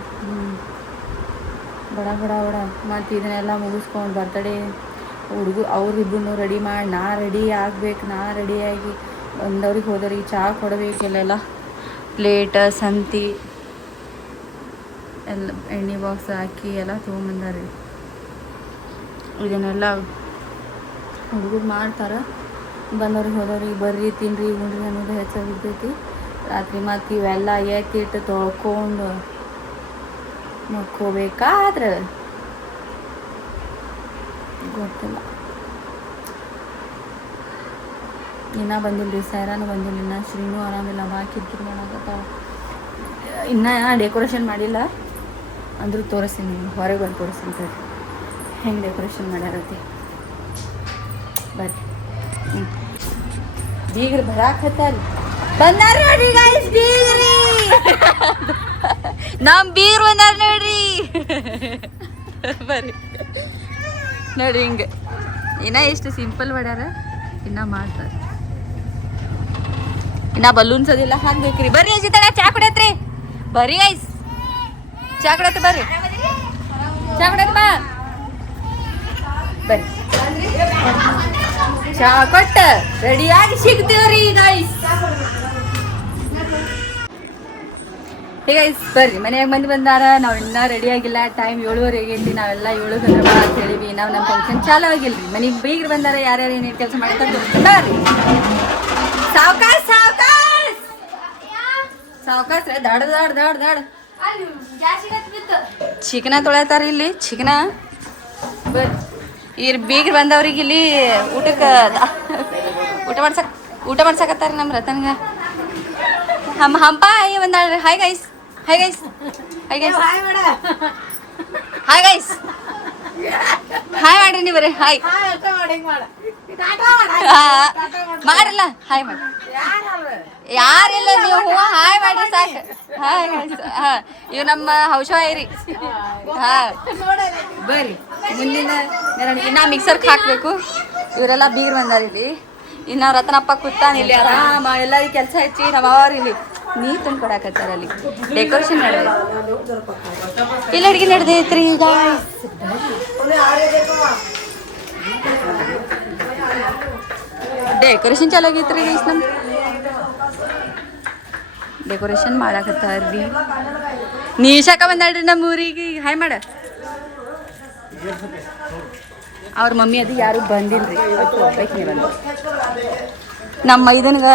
ಬಡ ಮತ್ತು ಇದನ್ನೆಲ್ಲ ಮುಗಿಸ್ಕೊಂಡು ಬರ್ತಡೇ ಅವ್ರಿಬ್ಬರನ್ನು ರೆಡಿ ಮಾಡಿ ನಾ ರೆಡಿ ಆಗಬೇಕು. ನಾ ರೆಡಿಯಾಗಿ ಬಂದವ್ರಿಗೆ ಹೋದವ್ರಿಗೆ ಚಹಾ ಕೊಡಬೇಕು. ಇಲ್ಲೆಲ್ಲ ಪ್ಲೇಟ್ ಸಂತಿ ಎಲ್ಲ ಎಣ್ಣೆ ಬಾಕ್ಸ್ ಹಾಕಿ ಎಲ್ಲ ತೊಗೊಂಬಂದಾರಿ. ಇದನ್ನೆಲ್ಲ ಹುಡುಗರು ಮಾಡ್ತಾರೆ. ಬಂದವ್ರಿಗೆ ಹೋದವ್ರಿಗೆ ಬರ್ರಿ ತಿನ್ನಿರಿ ಉಣ್ರಿ ಅನ್ನೋದು ಹೆಚ್ಚಾಗಿರ್ತೈತಿ. ರಾತ್ರಿ ಮತ್ತು ಇವೆಲ್ಲ ಎತ್ತಿಟ್ಟು ತೊಳ್ಕೊಂಡು ಮಕ್ಕೋಬೇಕಾದ್ರೆ ಗೊತ್ತಿಲ್ಲ. ಇನ್ನೂ ಬಂದಿಲ್ಲ ರೀ, ಸ್ಯಾರಾನು ಬಂದಿಲ್ಲ. ಇನ್ನು ಶ್ರೀನೂ ಆರಾಮಿಲ್ಲ, ಕಿರಿಕಿರಿ ಮಾಡಕತ್ತಾವ. ಇನ್ನೂ ಡೆಕೋರೇಷನ್ ಮಾಡಿಲ್ಲ ಅಂದರೂ ತೋರಿಸ್ತೀನಿ. ಹೊರಗೆ ಬಂದು ತೋರಿಸ್ತೀನಿ ಹೆಂಗೆ ಡೆಕೋರೇಷನ್ ಮಾಡ್ಯಾರತಿ. ಬರ್ರಿ. ಬೀಗ್ರು ಬರಾಕತ್ತಾರ. ಬಂದಾರ ನೋಡ್ರಿ ಗೈಸ್, ಬೀಗ್ರಿ. ನಮ್ಮ ಬೀಗ್ರು ಬಂದಾರ ನೋಡ್ರಿ. ಬರ್ರಿ ನೋಡ್ರಿ ಹಿಂಗೆ. ಇನ್ನ ಎಷ್ಟು ಸಿಂಪಲ್ ಮಾಡ್ಯಾರ, ಇನ್ನ ಮಾಡ್ತಾರೆ. ಇನ್ನ ಬಲೂನ್ಸ್ ಅದೆಲ್ಲ ಹಾಕ್ಬೇಕ್ರಿ. ಬರ್ರಿ ಅಜಿತಣ್ಣ ಚಾ ಕುಡಿಯತ್ರಿ. ಬರ್ರಿ ಗೈಸ್, ಚಾ ಕುಡಿಯತ್ತ ಬರ್ರಿ. ಚಾ ಕುಡಿಯತ್ತ ಬಾ ಬರ್ರಿ. ಚಾ ಕೊಟ್ಟ ರೆಡಿಯಾಗಿ ಸಿಗ್ತೀವ್ರಿ ಗೈಸ್. ಹೇ ಗೈಸ್ ಬರ್ರಿ, ಮನ್ಯಾಗ ಮಂದಿ ಬಂದಾರ. ನಾವು ಇನ್ನೂ ರೆಡಿ ಆಗಿಲ್ಲ. ಟೈಮ್ 7:30 ಆಗೈತಿ. ನಾವೆಲ್ಲ 7 ಗಂಟೆ ಅಂತ ಹೇಳಿವಿ. ನಾವು ನಮ್ಮ ಫಂಕ್ಷನ್ ಚಾಲು ಆಗಿಲ್ರಿ. ಮನೆಗೆ ಬೀಗ್ರು ಬಂದಾರ. ಯಾರ್ಯಾರು ಏನೇನು ಕೆಲಸ ಮಾಡ್ತಾರೆ ಬರ್ರಿ. ಸಾವ್ಕಾಸ್ ದಡ್ ಚಿಕನ ತೊಳೆತಾರ ಇಲ್ಲಿ. ಚಿಕನ ಬರ್ರಿ. ಇಲ್ಲಿ ಬೀಗ್ರು ಬಂದವ್ರಿಗೆ ಇಲ್ಲಿ ಊಟಕ್ಕೆ ಊಟ ಮಾಡ್ಸಕತ್ತಾರ ನಮ್ಮ ರತನ್ಗ. ಹಂಪ ಬಂದಾಳ್ರಿ. Hi guys. ಹಾಯ್ ಮಾಡ್ರಿ ನೀವು ಬರ್ರಿ. ಹಾಯ್ ಮಾಡಲ್ಲ. ಹಾಯ್ ಮಾಡಿ. ಯಾರಿಲ್ಲ ನೀವು ಹಾಯ್ ಮಾಡಿ ಸಾಕು. Hi guys. ಇವ್ ನಮ್ಮ ಹೌಶವಾಯಿರಿ. ಬರ್ರಿ. ಮುಂದಿನ ಇನ್ನ ಮಿಕ್ಸರ್ಗೆ ಹಾಕ್ಬೇಕು. ಇವರೆಲ್ಲ ಬೀಗ್ರು ಬಂದಾರ ಇಲ್ಲಿ. ಇನ್ನು ರತ್ನಪ್ಪ ಕೂತಾನ ಇಲ್ಲಿ ಆರಾಮ. ಎಲ್ಲರಿಗೆ ಕೆಲಸ ಹೆಚ್ಚಿ ನಮ್ಮ ಅವ್ರು ಇಲ್ಲಿ ನೀ ತಂದು ಕೊಡಾಕತ್ತಾರ ಅಲ್ಲಿ ಡೆಕೋರೇಷನ್ ನಡೆದ ಇಲ್ಲ ಅಡುಗೆ ನಡೆದೈತ್ರಿ ಈಗ ಡೆಕೋರೇಷನ್ ಚಾಲು ಆಗೈತ್ರಿ ಗೈಸ್ ನಮ್ ಡೆಕೋರೇಷನ್ ಮಾಡಾಕತ್ತಾರ್ರಿ ನೀಶಾಕ ಬಂದಾಳ್ರಿ ನಮ್ಮ ಊರಿಗೆ ಹಾಯ್ ಮಾಡ ಅವ್ರ ಮಮ್ಮಿ ಅದು ಯಾರು ಬಂದಿಲ್ರಿ ಒಬ್ಬಾಕಿನೇ ಬಂದು ನಮ್ಮ ಮೈದನ್ಗ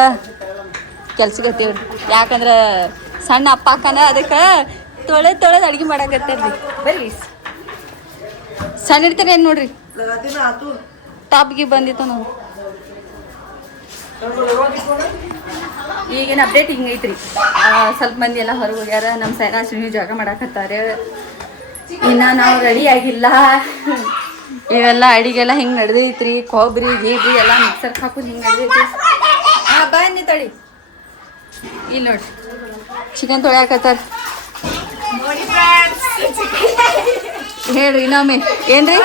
ಕೆಲ್ಸಕ್ಕೆ ಹತ್ತೀವ್ರಿ ಯಾಕಂದ್ರೆ ಸಣ್ಣ ಅಪ್ಪ ಅಕ್ಕನ ಅದಕ್ಕೆ ತೊಳೆದು ಅಡುಗೆ ಮಾಡಾಕತ್ತಾರ್ರಿ ಬರ್ರಿ ಸಣ್ಣ ಇಡ್ತಾರೆ ಏನು ನೋಡ್ರಿ ಟಾಪ್ಗೆ ಬಂದಿತ್ತು ನಾವು ಈಗಿನ ಅಪ್ಡೇಟ್ ಹಿಂಗೈತ್ರಿ ಸ್ವಲ್ಪ ಮಂದಿ ಎಲ್ಲ ಹೊರಗೆ ಹೋಗ್ಯಾರ ನಮ್ಮ ಸೈನಾ ಶ್ರೀನಿ ಜಾಗ ಮಾಡಾಕತ್ತಾರೆ ಇನ್ನು ನಾವು ರೆಡಿ ಆಗಿಲ್ಲ ಇವೆಲ್ಲ ಅಡಿಗೆಲ್ಲ ಹಿಂಗೆ ನಡೆದೈತ್ರಿ ಕೊಬ್ಬರಿ ಗೀಬ್ರಿ ಎಲ್ಲ ಮಿಕ್ಸರ್ಗೆ ಹಾಕೋದು ಹಿಂಗೆ ನಡೆದೈತಿ ಹಾಂ ಬನ್ನಿ ತಡಿ ಇಲ್ಲಿ ನೋಡ್ರಿ ಚಿಕನ್ ತೊಳ್ಯಾಕತ್ತಾರ ಹೇಳ್ರಿ ಇನ್ನೊಮ್ಮೆ ಏನ್ರಿ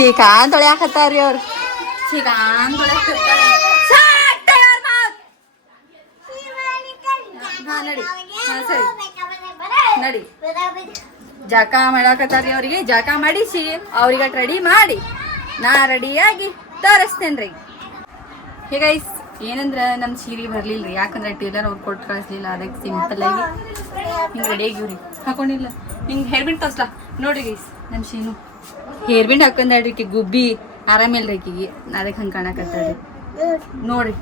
ಚಿಕನ್ ತೊಳ್ಯಾಕತ್ತಾರ್ರಿ ಅವ್ರು ಚಿಕನ್ ತೊಳ್ಯಾಕತ್ತಾರ ಹಾಂ ನಡಿ ಹಾಂ ಸರಿ ನಡಿ ಜಾಕ ಮಾಡಾಕತ್ತಾರ್ರಿ ಅವ್ರಿಗೆ ಜಾಕ ಮಾಡಿಸಿ ಅವ್ರಿಗೆ ರೆಡಿ ಮಾಡಿ ನಾ ರೆಡಿಯಾಗಿ ತೋರಿಸ್ತೇನೆ ರೀ ಹೀಗೈಸ್ ಏನಂದ್ರೆ ನಮ್ಮ ಸೀರೆ ಬರಲಿಲ್ಲ ರೀ ಯಾಕಂದ್ರೆ ಟೇಲರ್ ಅವ್ರು ಕೊಟ್ಟು ಕಳಿಸ್ಲಿಲ್ಲ ಅದಕ್ಕೆ ಸಿಂಪಲ್ಲಾಗಿ ಹಿಂಗೆ ರೆಡಿ ಆಗಿವ್ರಿ ಹಾಕೊಂಡಿಲ್ಲ ಹಿಂಗೆ ಹೇರ್ ಬಿಂಡ್ ತೋರ್ಸ್ಲಾ ನೋಡ್ರಿ ಗೈಸ್ ನಮ್ಮ ಶೀನು ಹೇರ್ ಬಿಂಡ್ ಹಾಕೊಂಡ್ರಿ ಆಕಿ ಗುಬ್ಬಿ ಆರಾಮಿಲ್ಲ ರೀ ಆಕಿಗೆ ಅದಕ್ಕೆ ಹಂಗೆ ಕಾಣಕತ್ತದ್ರಿ ನೋಡ್ರಿ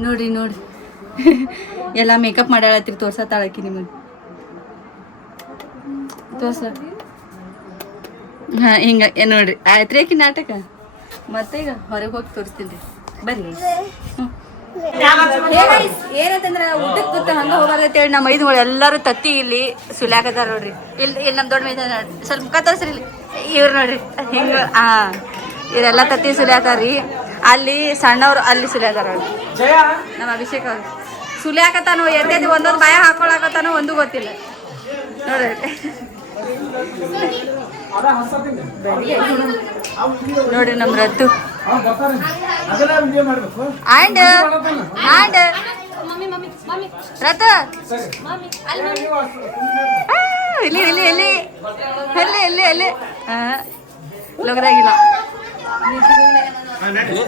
ನೋಡ್ರಿ ನೋಡ್ರಿ ಎಲ್ಲ ಮೇಕಪ್ ಮಾಡ್ಯಾಳತ್ರಿ ತೋರ್ಸತ್ತಾಳಕಿ ನಿಮಗೆ ತೋರ್ಸ ಹಾಂ ಹಿಂಗೆ ನೋಡ್ರಿ ಆಯ್ತು ರೀ ಆಕಿ ನಾಟಕ ಮತ್ತೆ ಈಗ ಹೊರಗೆ ಹೋಗಿ ತೋರಿಸ್ತೀನಿ ರೀ ಬರ್ರಿ ಏನಂತಂದ್ರೆ ಊಟಕ್ಕೆ ಕೂತ ಹಂಗೆ ಹೋಗ್ಬಾರ್ದತ್ತೇಳಿ ನಮ್ಮ ಮೈದುಗಳು ಎಲ್ಲರೂ ತತ್ತಿ ಇಲ್ಲಿ ಸುಲ್ಯಾಕತ್ತಾರ ನೋಡ್ರಿ ಇಲ್ಲಿ ನಮ್ಮ ದೊಡ್ಡ ಮೈದ ಸ್ವಲ್ಪ ಮುಖ ತೋರಿಸ್ರಿ ಇಲ್ಲಿ ಇವ್ರು ನೋಡ್ರಿ ಹಿಂಗೆ ಇವರೆಲ್ಲ ತತ್ತಿ ಸುಲ್ಯಾತಾರ್ರಿ ಅಲ್ಲಿ ಸಣ್ಣವ್ರು ಅಲ್ಲಿ ಸುಲ್ಯಾತಾರ ಅವ್ರು ನಮ್ಮ ಅಭಿಷೇಕ್ ಅವ್ರು ಸುಲ್ಯಾಕತ್ತಾನು ಎದ್ದೆದ್ದು ಒಂದೊಂದು ಭಯ ಹಾಕೊಳಕತ್ತಾನು ಒಂದು ಗೊತ್ತಿಲ್ಲ ನೋಡ್ರಿ ನೋಡ್ರಿ ನಮ್ಮ ರದ್ದು ಆ್ಯಂಡ್ ರಥ ಇಲ್ಲಿ ಇಲ್ಲಿ ಇಲ್ಲಿ ಎಲ್ಲಿ ಎಲ್ಲಿ ಎಲ್ಲಿ ಲೋಕದಾಗಿಲ್ಲ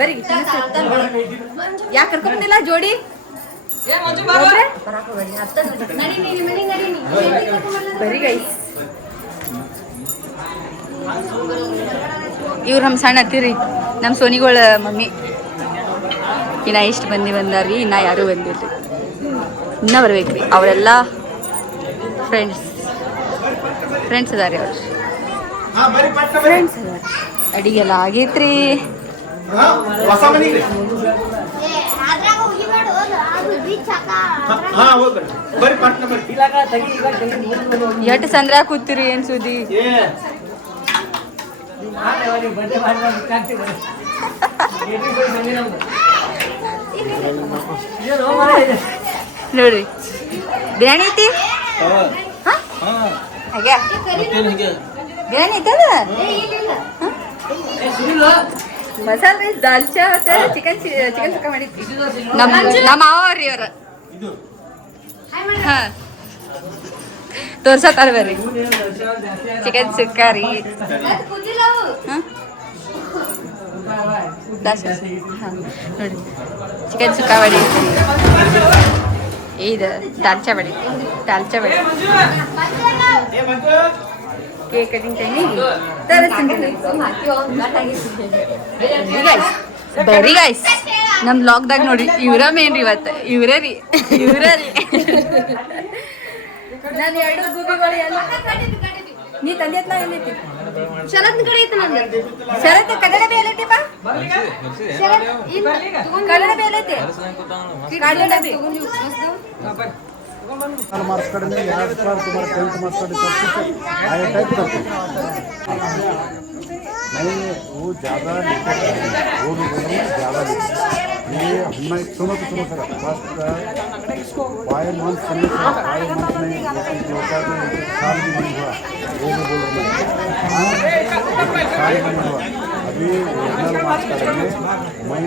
ಬರೀ ಯಾಕೆ ಕರ್ಕೊಂಡಿಲ್ಲ ಜೋಡಿ ಬರೀ ಗೈಸ್ ಇವ್ರು ನಮ್ಮ ಸಣ್ಣ ಹತ್ತಿರಿ ನಮ್ಮ ಸೋನಿಗಳ ಮಮ್ಮಿ ಇನ್ನ ಇಷ್ಟು ಮಂದಿ ಬಂದಾರ್ರಿ ಇನ್ನ ಯಾರೂ ಬಂದಿಲ್ರಿ ಇನ್ನೂ ಬರ್ಬೇಕ್ರಿ ಅವರೆಲ್ಲ ಫ್ರೆಂಡ್ಸ್ ಅದಾರಿ ಅವ್ರು ಫ್ರೆಂಡ್ಸ್ ಅದಾರ ಅಡಿಗೆಲ್ಲ ಆಗೈತ್ರಿ ಎಷ್ಟು ಸಂದ್ರ ಕೂತಿರಿ ಏನ್ ಸುದ್ದಿ ನೋಡ್ರಿ ಬಿರಿಯಾನಿ ಐತಿ ಹಾಗೆ ಬಿರಿಯಾನಿ ಐತದ ಮಸಾಲ ರೈಸ್ ದಾಲ್ಚಾ ಮತ್ತೆ ಚಿಕನ್ ಸುಕ್ಕ ಮಾಡಿದ್ವಿ ನಮ್ಮ ಮಾವ್ರಿ ಅವ್ರ ಹಾ ತೋರ್ಸತ್ತಾರ ಬರ್ರಿ ಚಿಕನ್ ಸುಕ್ಕ ರೀ ನೋಡಿ ಚಿಕನ್ ಸುಕ್ಕ ಮಾಡಿದ್ವಿ ಇದು ದಾಲ್ಚಾ ಬಡಿ ಕೇಕ್ ಕಟಿಂಗ್ ಟೈಮಿಗೆ ಬರೀ ಗೈಸ್ ನಮ್ಮ ಲಾಕ್ದಾಗ ನೋಡಿ ಇವರ ಮೇನ್ ರೀ ಇವತ್ತು ಇವರೇ ರೀ ನಾನು ಎರಡು ಗುಬಿಗಳು ಎಲ್ಲ ನೀ ತಂದೆ ಹತ್ರ ಎಲ್ಲೈತಿ ಶರತ್ ಕಡೆ ಐತೆ ನಂದು ಶರತ್ ಕನ್ನಡ ಬೇ ಎಲ್ಲೈತಿಪ್ಪ ಕನ್ನಡ ಬೇ ಎಲ್ಲೈತಿ ಕನ್ನಡ ಬೇ मार्क्स कड़े 2 बार तुम्हारे 10th मार्क्स कड़े आया टाइप करते नहीं वो ज़्यादा वो भी ज़्यादा ये हमने सुनो सर फर्स्ट 5 मंथ सुनने से 5 मंथ में जो होता है साल भी नहीं हुआ वो भी बोल रहा मैं साल नहीं हुआ अभी ओरिजिनल मार्क्स करेंगे मैं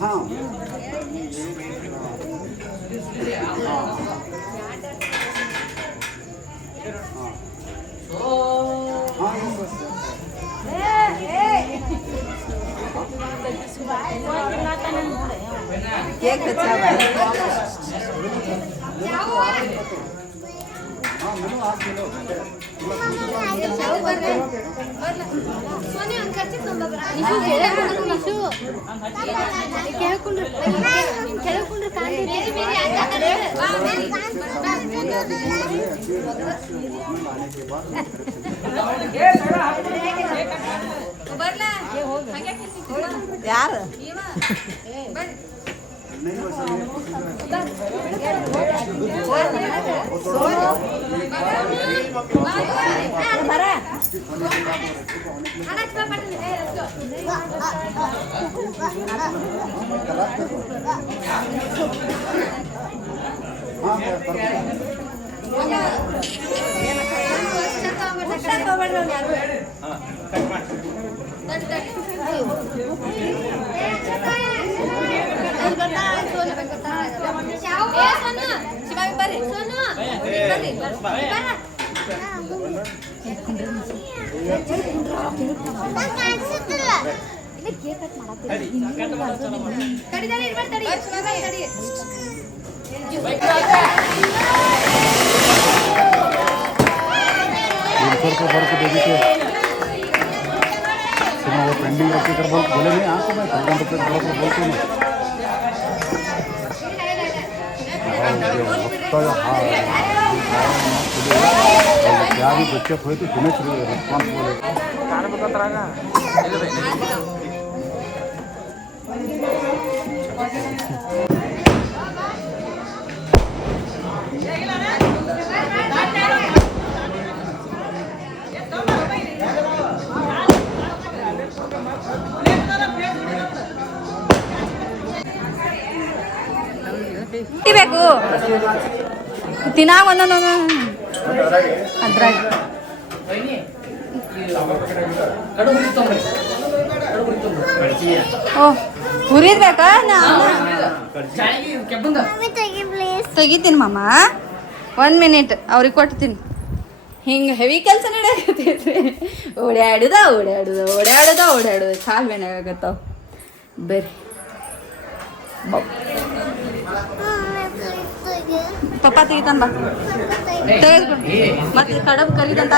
ಹಾಂ ಕೇಕ್ ಯಾರು को बर्फ दे दीजिए वो पेंडिंग रखी कर बोले नहीं आपको मैं 1000 रुपये बोलता हूँ क्या भी बच्चे खोए तो सुने रिस्पॉन्स बोले ಬೇಕು ತಿನ್ನಾಗ ಒಂದೊಂದು ಅದ್ರಾಗ ಓ ಹುರಿದ್ಬೇಕಾ ತೆಗಿತೀನಿ ಮಾಮ 1 ಮಿನಿಟ್ ಅವ್ರಿಗೆ ಕೊಡ್ತೀನಿ ಹಿಂಗೆ ಹೆವಿ ಕೆಲಸ ನಡೆಯಕತ್ತೈತಿ ಓಡಾಡುದ ಕಾಲು ಬೆಣ್ಣಾಗತ್ತಾವ ಬರ್ರಿ ಪಪ್ಪ ತೆಗಿತಾನ ಬಾ ತೆಗೆದು ಮತ್ತೆ ಕಡಬ್ ಕರಿದಂತ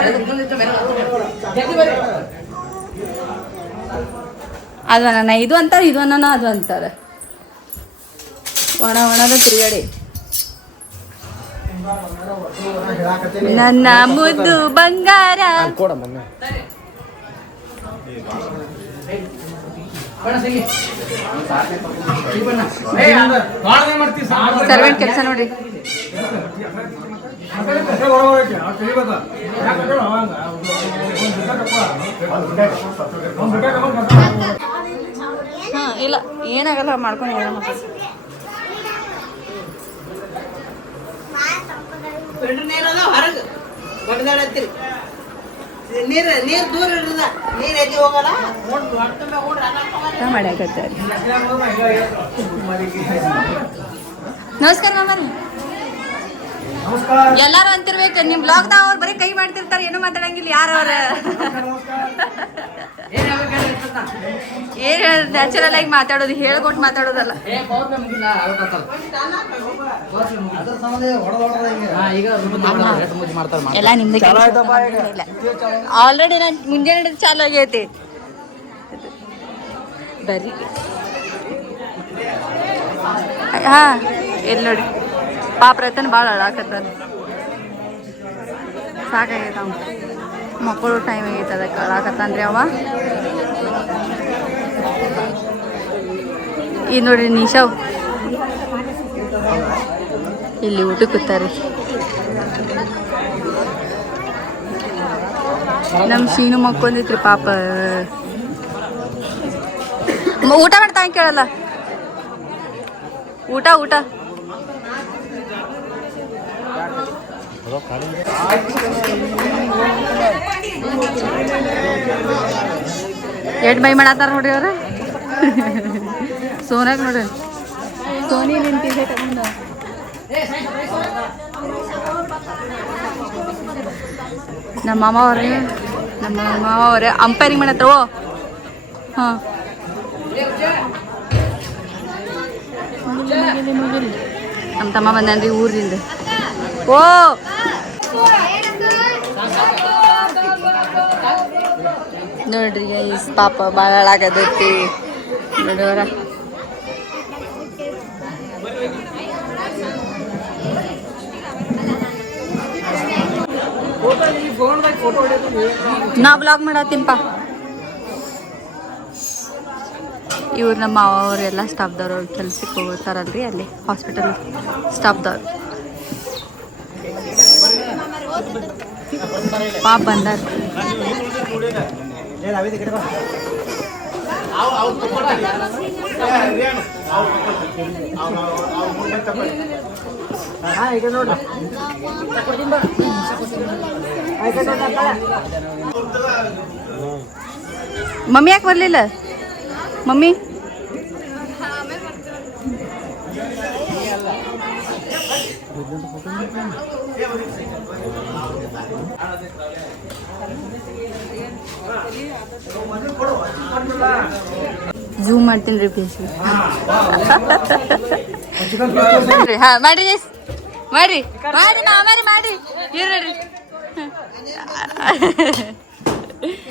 ಅದು ಅನ್ನ ಇದು ಅಂತಾರೆ ಇದು ಅನ್ನ ಅದು ಅಂತಾರೆ ಒಣದ ತಿರುಗಡೆ ನನ್ನ ಮುದ್ದು ಬಂಗಾರ ಸರ್ವೆಂಟ್ ಕೆಲಸ ನೋಡ್ರಿ ಹಾ ಇಲ್ಲ ಏನಾಗಲ್ಲ ಮಾಡ್ಕೊಂಡು ನೀರು ದೂರ ಇಡ್ರದ ನೀರು ಎಲ್ಲಿ ಹೋಗಲ್ಲ ಮಾಡಾಕತ್ತಾರೆ ನಮಸ್ಕಾರ ಮಾಮರಿ ಎಲ್ಲಾರು ಅಂತಿರ್ಬೇಕು ನಿಮ್ ಬ್ಲಾಗ್ದಾಗ ಅವ್ರು ಬರೀ ಕೈ ಮಾಡ್ತಿರ್ತಾರೆ ಏನು ಮಾತಾಡಂಗಿಲ್ಲ ಯಾರವ್ರ ಏನ್ ನ್ಯಾಚುರಲ್ ಆಗಿ ಮಾತಾಡೋದು ಹೇಳ್ಕೊಟ್ಟು ಮಾತಾಡೋದಲ್ಲ ಎಲ್ಲ ನಿಮ್ದು ಆಲ್ರೆಡಿ ನಾನು ಮುಂಜಾನೆ ಚಾಲು ಆಗೈತಿ ಬರ್ರಿ ಹಾಂ ಎಲ್ಲಿ ನೋಡಿ ಪಾಪ ರತನ್ ಭಾಳ ಅಳಾಕತ್ತಾನ ಸಾಕಾಗೈತೆ ಅವ ಮಕ್ಕಳು ಟೈಮ್ ಆಗೈತೆ ಅದಕ್ಕೆ ಅಳಾಕತ್ತಾನ್ರಿ ಅವ ಈಗ ನೋಡ್ರಿ ನಿಶಾವ್ ಇಲ್ಲಿ ಊಟಕ್ಕೆ ಕೂತಾರಿ ನಮ್ಮ ಶೀನು ಮಕ್ಕೊಂದಿತ್ರಿ ಪಾಪ ಊಟ ಮಾಡ್ತಾ ಕೇಳಲ್ಲ ಊಟ ಊಟ ಎಟ್ ಬೈ ಮಾಡತ್ತಾರ ನೋಡ್ರಿ ಅವ್ರ ಸೋನಾಗ ನೋಡ್ರಿ ಸೋನಿ ನಿಂತಿದೆ ತಗೊಂಡ ನಮ್ಮ ಮಾಮ ಅವ್ರೆ ಅಂಪೈರಿಂಗ್ ಮಾಡತ್ತವೋ ಹಾಂ ನಮ್ಮ ತಮ್ಮ ಬಂದನ್ರಿ ಊರಿಂದ ಓ ನೋಡ್ರಿ ಗೈಸ್ ಪಾಪ ಭಾಳ ಹಾಳಾಗದೈತಿ ನೋಡೋರ ನಾ ಬ್ಲಾಗ್ ಮಾಡತ್ತೀನಪ್ಪ ಇವ್ರು ನಮ್ಮ ಅವರೆಲ್ಲ ಸ್ಟಾಫ್ದವ್ರು ಅವ್ರು ಕೆಲ್ಸಕ್ಕೆ ಹೋಗ್ತಾರಲ್ರಿ ಅಲ್ಲಿ ಹಾಸ್ಪಿಟಲ್ ಸ್ಟಾಫ್ದವ್ರು ಪಾಪ ಬಂದಾರ ಮಮ್ಮಿ ಯಾಕೆ ಬರಲಿಲ್ಲ ಮಮ್ಮಿ ಝೂಮ್ ಮಾಡ್ತೀನಿ ರೀ ಪ್ಲೀಸ್ ಹಾಂ ಮಾಡ್ರಿ ಮಾಡ್ರಿ ಮಾಡಿ ಆಮೇಲೆ ಮಾಡ್ರಿ ಇರ್ರಿ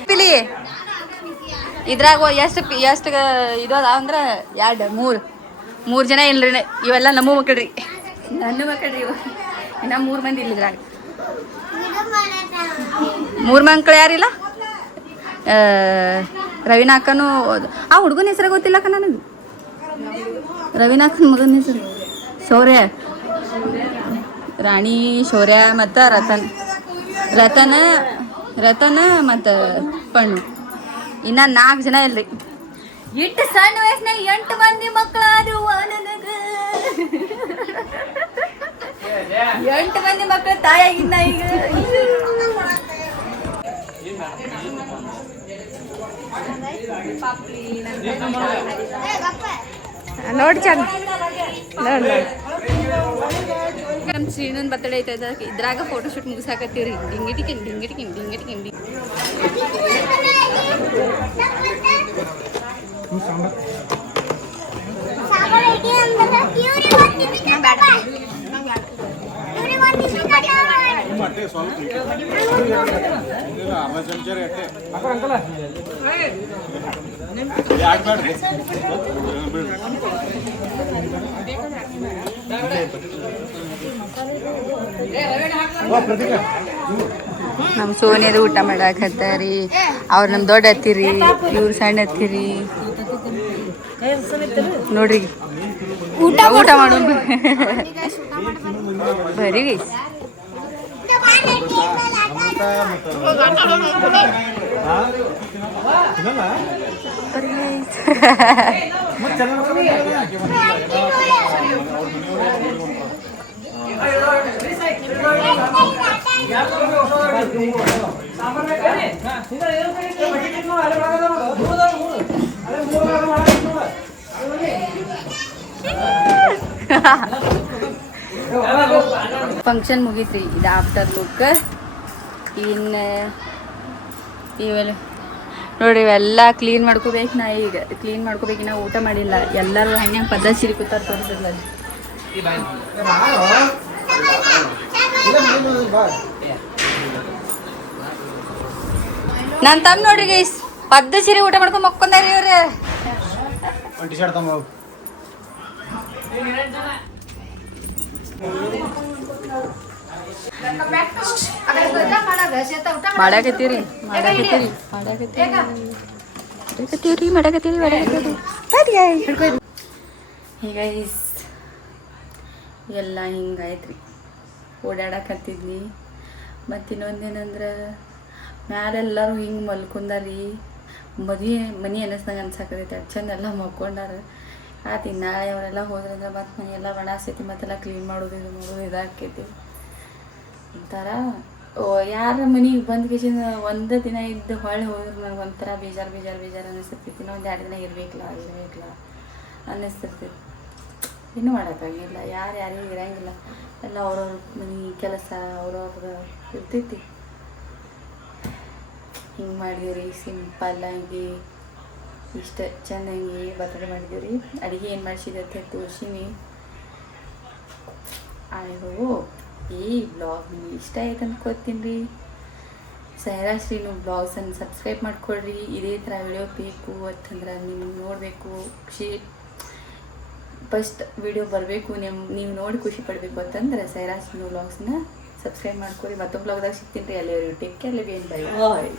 ಪಿಲಿ ಇದ್ರಾಗ ಎಷ್ಟು ಇದು ಅದ ಅಂದ್ರೆ 3 ಜನ ಇಲ್ರಿ ಇವೆಲ್ಲ ನಮ್ಮ ಮಕ್ಕಳ್ರಿ ನನ್ನ ಮಕ್ಕಳ್ರಿ ಇವ ಇನ್ನ 3 ಮಂದಿ ಇಲ್ಲ ಇದ್ರಾಗ 3 ಮಕ್ಕಳು ಯಾರಿಲ್ಲ ರವಿನಾಕನು ಆ ಹುಡುಗನ ಹೆಸರು ಗೊತ್ತಿಲ್ಲಕ್ಕ ನನಗೆ ರವಿನಾಕನ್ ಮಗನ ಹೆಸರು ಶೌರ್ಯ ರಾಣಿ ಶೌರ್ಯ ಮತ್ತು ರತನ ಮತ್ತು ಪಣ್ಣು ಇನ್ನು 4 ಜನ ಇಲ್ರಿ ಇಟ್ಟು ಸಣ್ಣ ವಯಸ್ಸಿನಾಗ 8 ಮಂದಿ ಮಕ್ಕಳಾದ್ರು ನನಗೆ 8 ಮಂದಿ ಮಕ್ಕಳು ತಾಯಾಗಿನ್ನ ಈಗ ನೋಡಿ ಚಂದ ನೋಡಿ ನಮ್ಮ ಶ್ರೀನನ್ ಬರ್ತಡೇ ಐತೆ ಇದ್ರಾಗ ಫೋಟೋಶೂಟ್ ಮುಗಿಸಾಕತ್ತೀವ್ರಿ ಡಿಂಗಿಟಿಕಿಂಡಿ ನಮ್ಮ ಸೋನಿಯದು ಊಟ ಮಾಡಾಕತ್ತಾರಿ ಅವ್ರು ನಮ್ಮ ದೊಡ್ಡ ಹತ್ತಿರಿ ಇವ್ರು ಸಣ್ಣ ಹತ್ತಿರಿ ನೋಡ್ರಿ ಊಟ ಮಾಡೋ ಬರೀ ಫಂಕ್ಷನ್ ಮುಗೀತ್ರಿ ಇದು ಆಫ್ಟರ್ ಲುಕ್ ಇನ್ನು ಇವೆಲ್ಲ ನೋಡಿ ಇವೆಲ್ಲ ಕ್ಲೀನ್ ಮಾಡ್ಕೋಬೇಕು ನಾ ಈಗ ಕ್ಲೀನ್ ಮಾಡ್ಕೋಬೇಕು ನಾ ಊಟ ಮಾಡಿಲ್ಲ ಎಲ್ಲರೂ ಹಂಗೆ ಪದ್ಧತಿ ಸಿರಿಕೂತಾರ ತೋರಿಸಿಲ್ಲ ನಾನು ತಮ್ಮ ನೋಡ್ರಿ ಗೈಸ್ ಪದ್ಧತಿ ಸಿರಿ ಊಟ ಮಾಡ್ಕೊಂಡು ಮಕ್ಕೊಂಡಾರಿ ಇವ್ರೆ ಒಂದು ಟಿ ಶರ್ಟ್ ತಮ್ಮ ಮಾಡಾಕತ್ತೀರಿ ಈಗ ಎಲ್ಲ ಹಿಂಗಾಯ್ತು ರೀ ಓಡಾಡಕತ್ತಿದ್ನಿ ಮತ್ತು ಇನ್ನೊಂದೇನಂದ್ರೆ ಮ್ಯಾಲೆಲ್ಲರೂ ಹಿಂಗೆ ಮಲ್ಕೊಂಡಾರಿ ಮನೆ ಅನ್ನಿಸ್ದಂಗೆ ಅನ್ಸಾಕತೈತಿ ಅದು ಚಂದ ಎಲ್ಲ ಮಲ್ಕೊಂಡಾರ ಆಯ್ತು ನಾಳೆ ಅವರೆಲ್ಲ ಹೋದ್ರಂದ್ರೆ ಮತ್ತು ಮನೆಯೆಲ್ಲ ಒಣಾಸ್ತೈತಿ ಮತ್ತೆಲ್ಲ ಕ್ಲೀನ್ ಮಾಡೋದು ಇದು ಮಾಡೋದು ಇದಾಕೈತಿ ಒಂಥರ ಯಾರ ಮನೆಗೆ ಬಂದ ಕಿಶನ್ ಒಂದು ದಿನ ಇದ್ದು ಹೊಳ್ಳಿ ಹೋದ್ರೆ ನನಗೆ ಒಂಥರ ಬೇಜಾರು ಅನ್ನಿಸ್ತೈತಿ ಇನ್ನೊಂದು 2 ದಿನ ಇರಬೇಕಲ್ಲ ಅನ್ನಿಸ್ತೈತಿ ಇನ್ನೂ ಮಾಡೋಕ್ಕಾಗಿಲ್ಲ ಯಾರಿಗೂ ಇರಂಗಿಲ್ಲ ಎಲ್ಲ ಅವ್ರವ್ರ ಮನೆ ಕೆಲಸ ಅವ್ರವ್ರ ಇರ್ತೈತಿ ಹಿಂಗೆ ಮಾಡಿದೀವಿ ಸಿಂಪಲ್ಲಾಗಿ ಇಷ್ಟ ಚೆನ್ನಾಗಿ ಬರ್ತಡೇ ಮಾಡಿದೀವಿ ರೀ ಅಡುಗೆ ಏನು ಮಾಡಿಸಿದೆ ತೋರಿಸೀನಿ ಆಯ್ತು ಈ ಬ್ಲಾಗ್ ನಿಮ್ಗೆ ಇಷ್ಟ ಆಯ್ತು ಅಂದ್ಕೋತೀನಿ ರೀ ಸೈರಾ ಶ್ರೀನು ಬ್ಲಾಗ್ಸನ್ನು ಸಬ್ಸ್ಕ್ರೈಬ್ ಮಾಡ್ಕೊಳ್ರಿ ಇದೇ ಥರ ವಿಡಿಯೋ ಬೇಕು ಅಂತಂದ್ರೆ ನೀವು ನೋಡಬೇಕು ಖುಷಿ ಫಸ್ಟ್ ವಿಡಿಯೋ ಬರಬೇಕು ನೀವು ನೋಡಿ ಖುಷಿ ಪಡಬೇಕು ಅಂತಂದ್ರೆ ಸೈರಾ ಶ್ರೀನು ಬ್ಲಾಗ್ಸನ್ನ ಸಬ್ಸ್ಕ್ರೈಬ್ ಮಾಡ್ಕೊರಿ ಮತ್ತೊಂದು ಬ್ಲಾಗ್ದಾಗ ಸಿಗ್ತೀನಿ ರೀ ಅಲ್ಲಿವರೆಗೂ ಟೇಕ್ ಕೇರ್ ಲಿವ್ ಬೈ ಬಾಯ್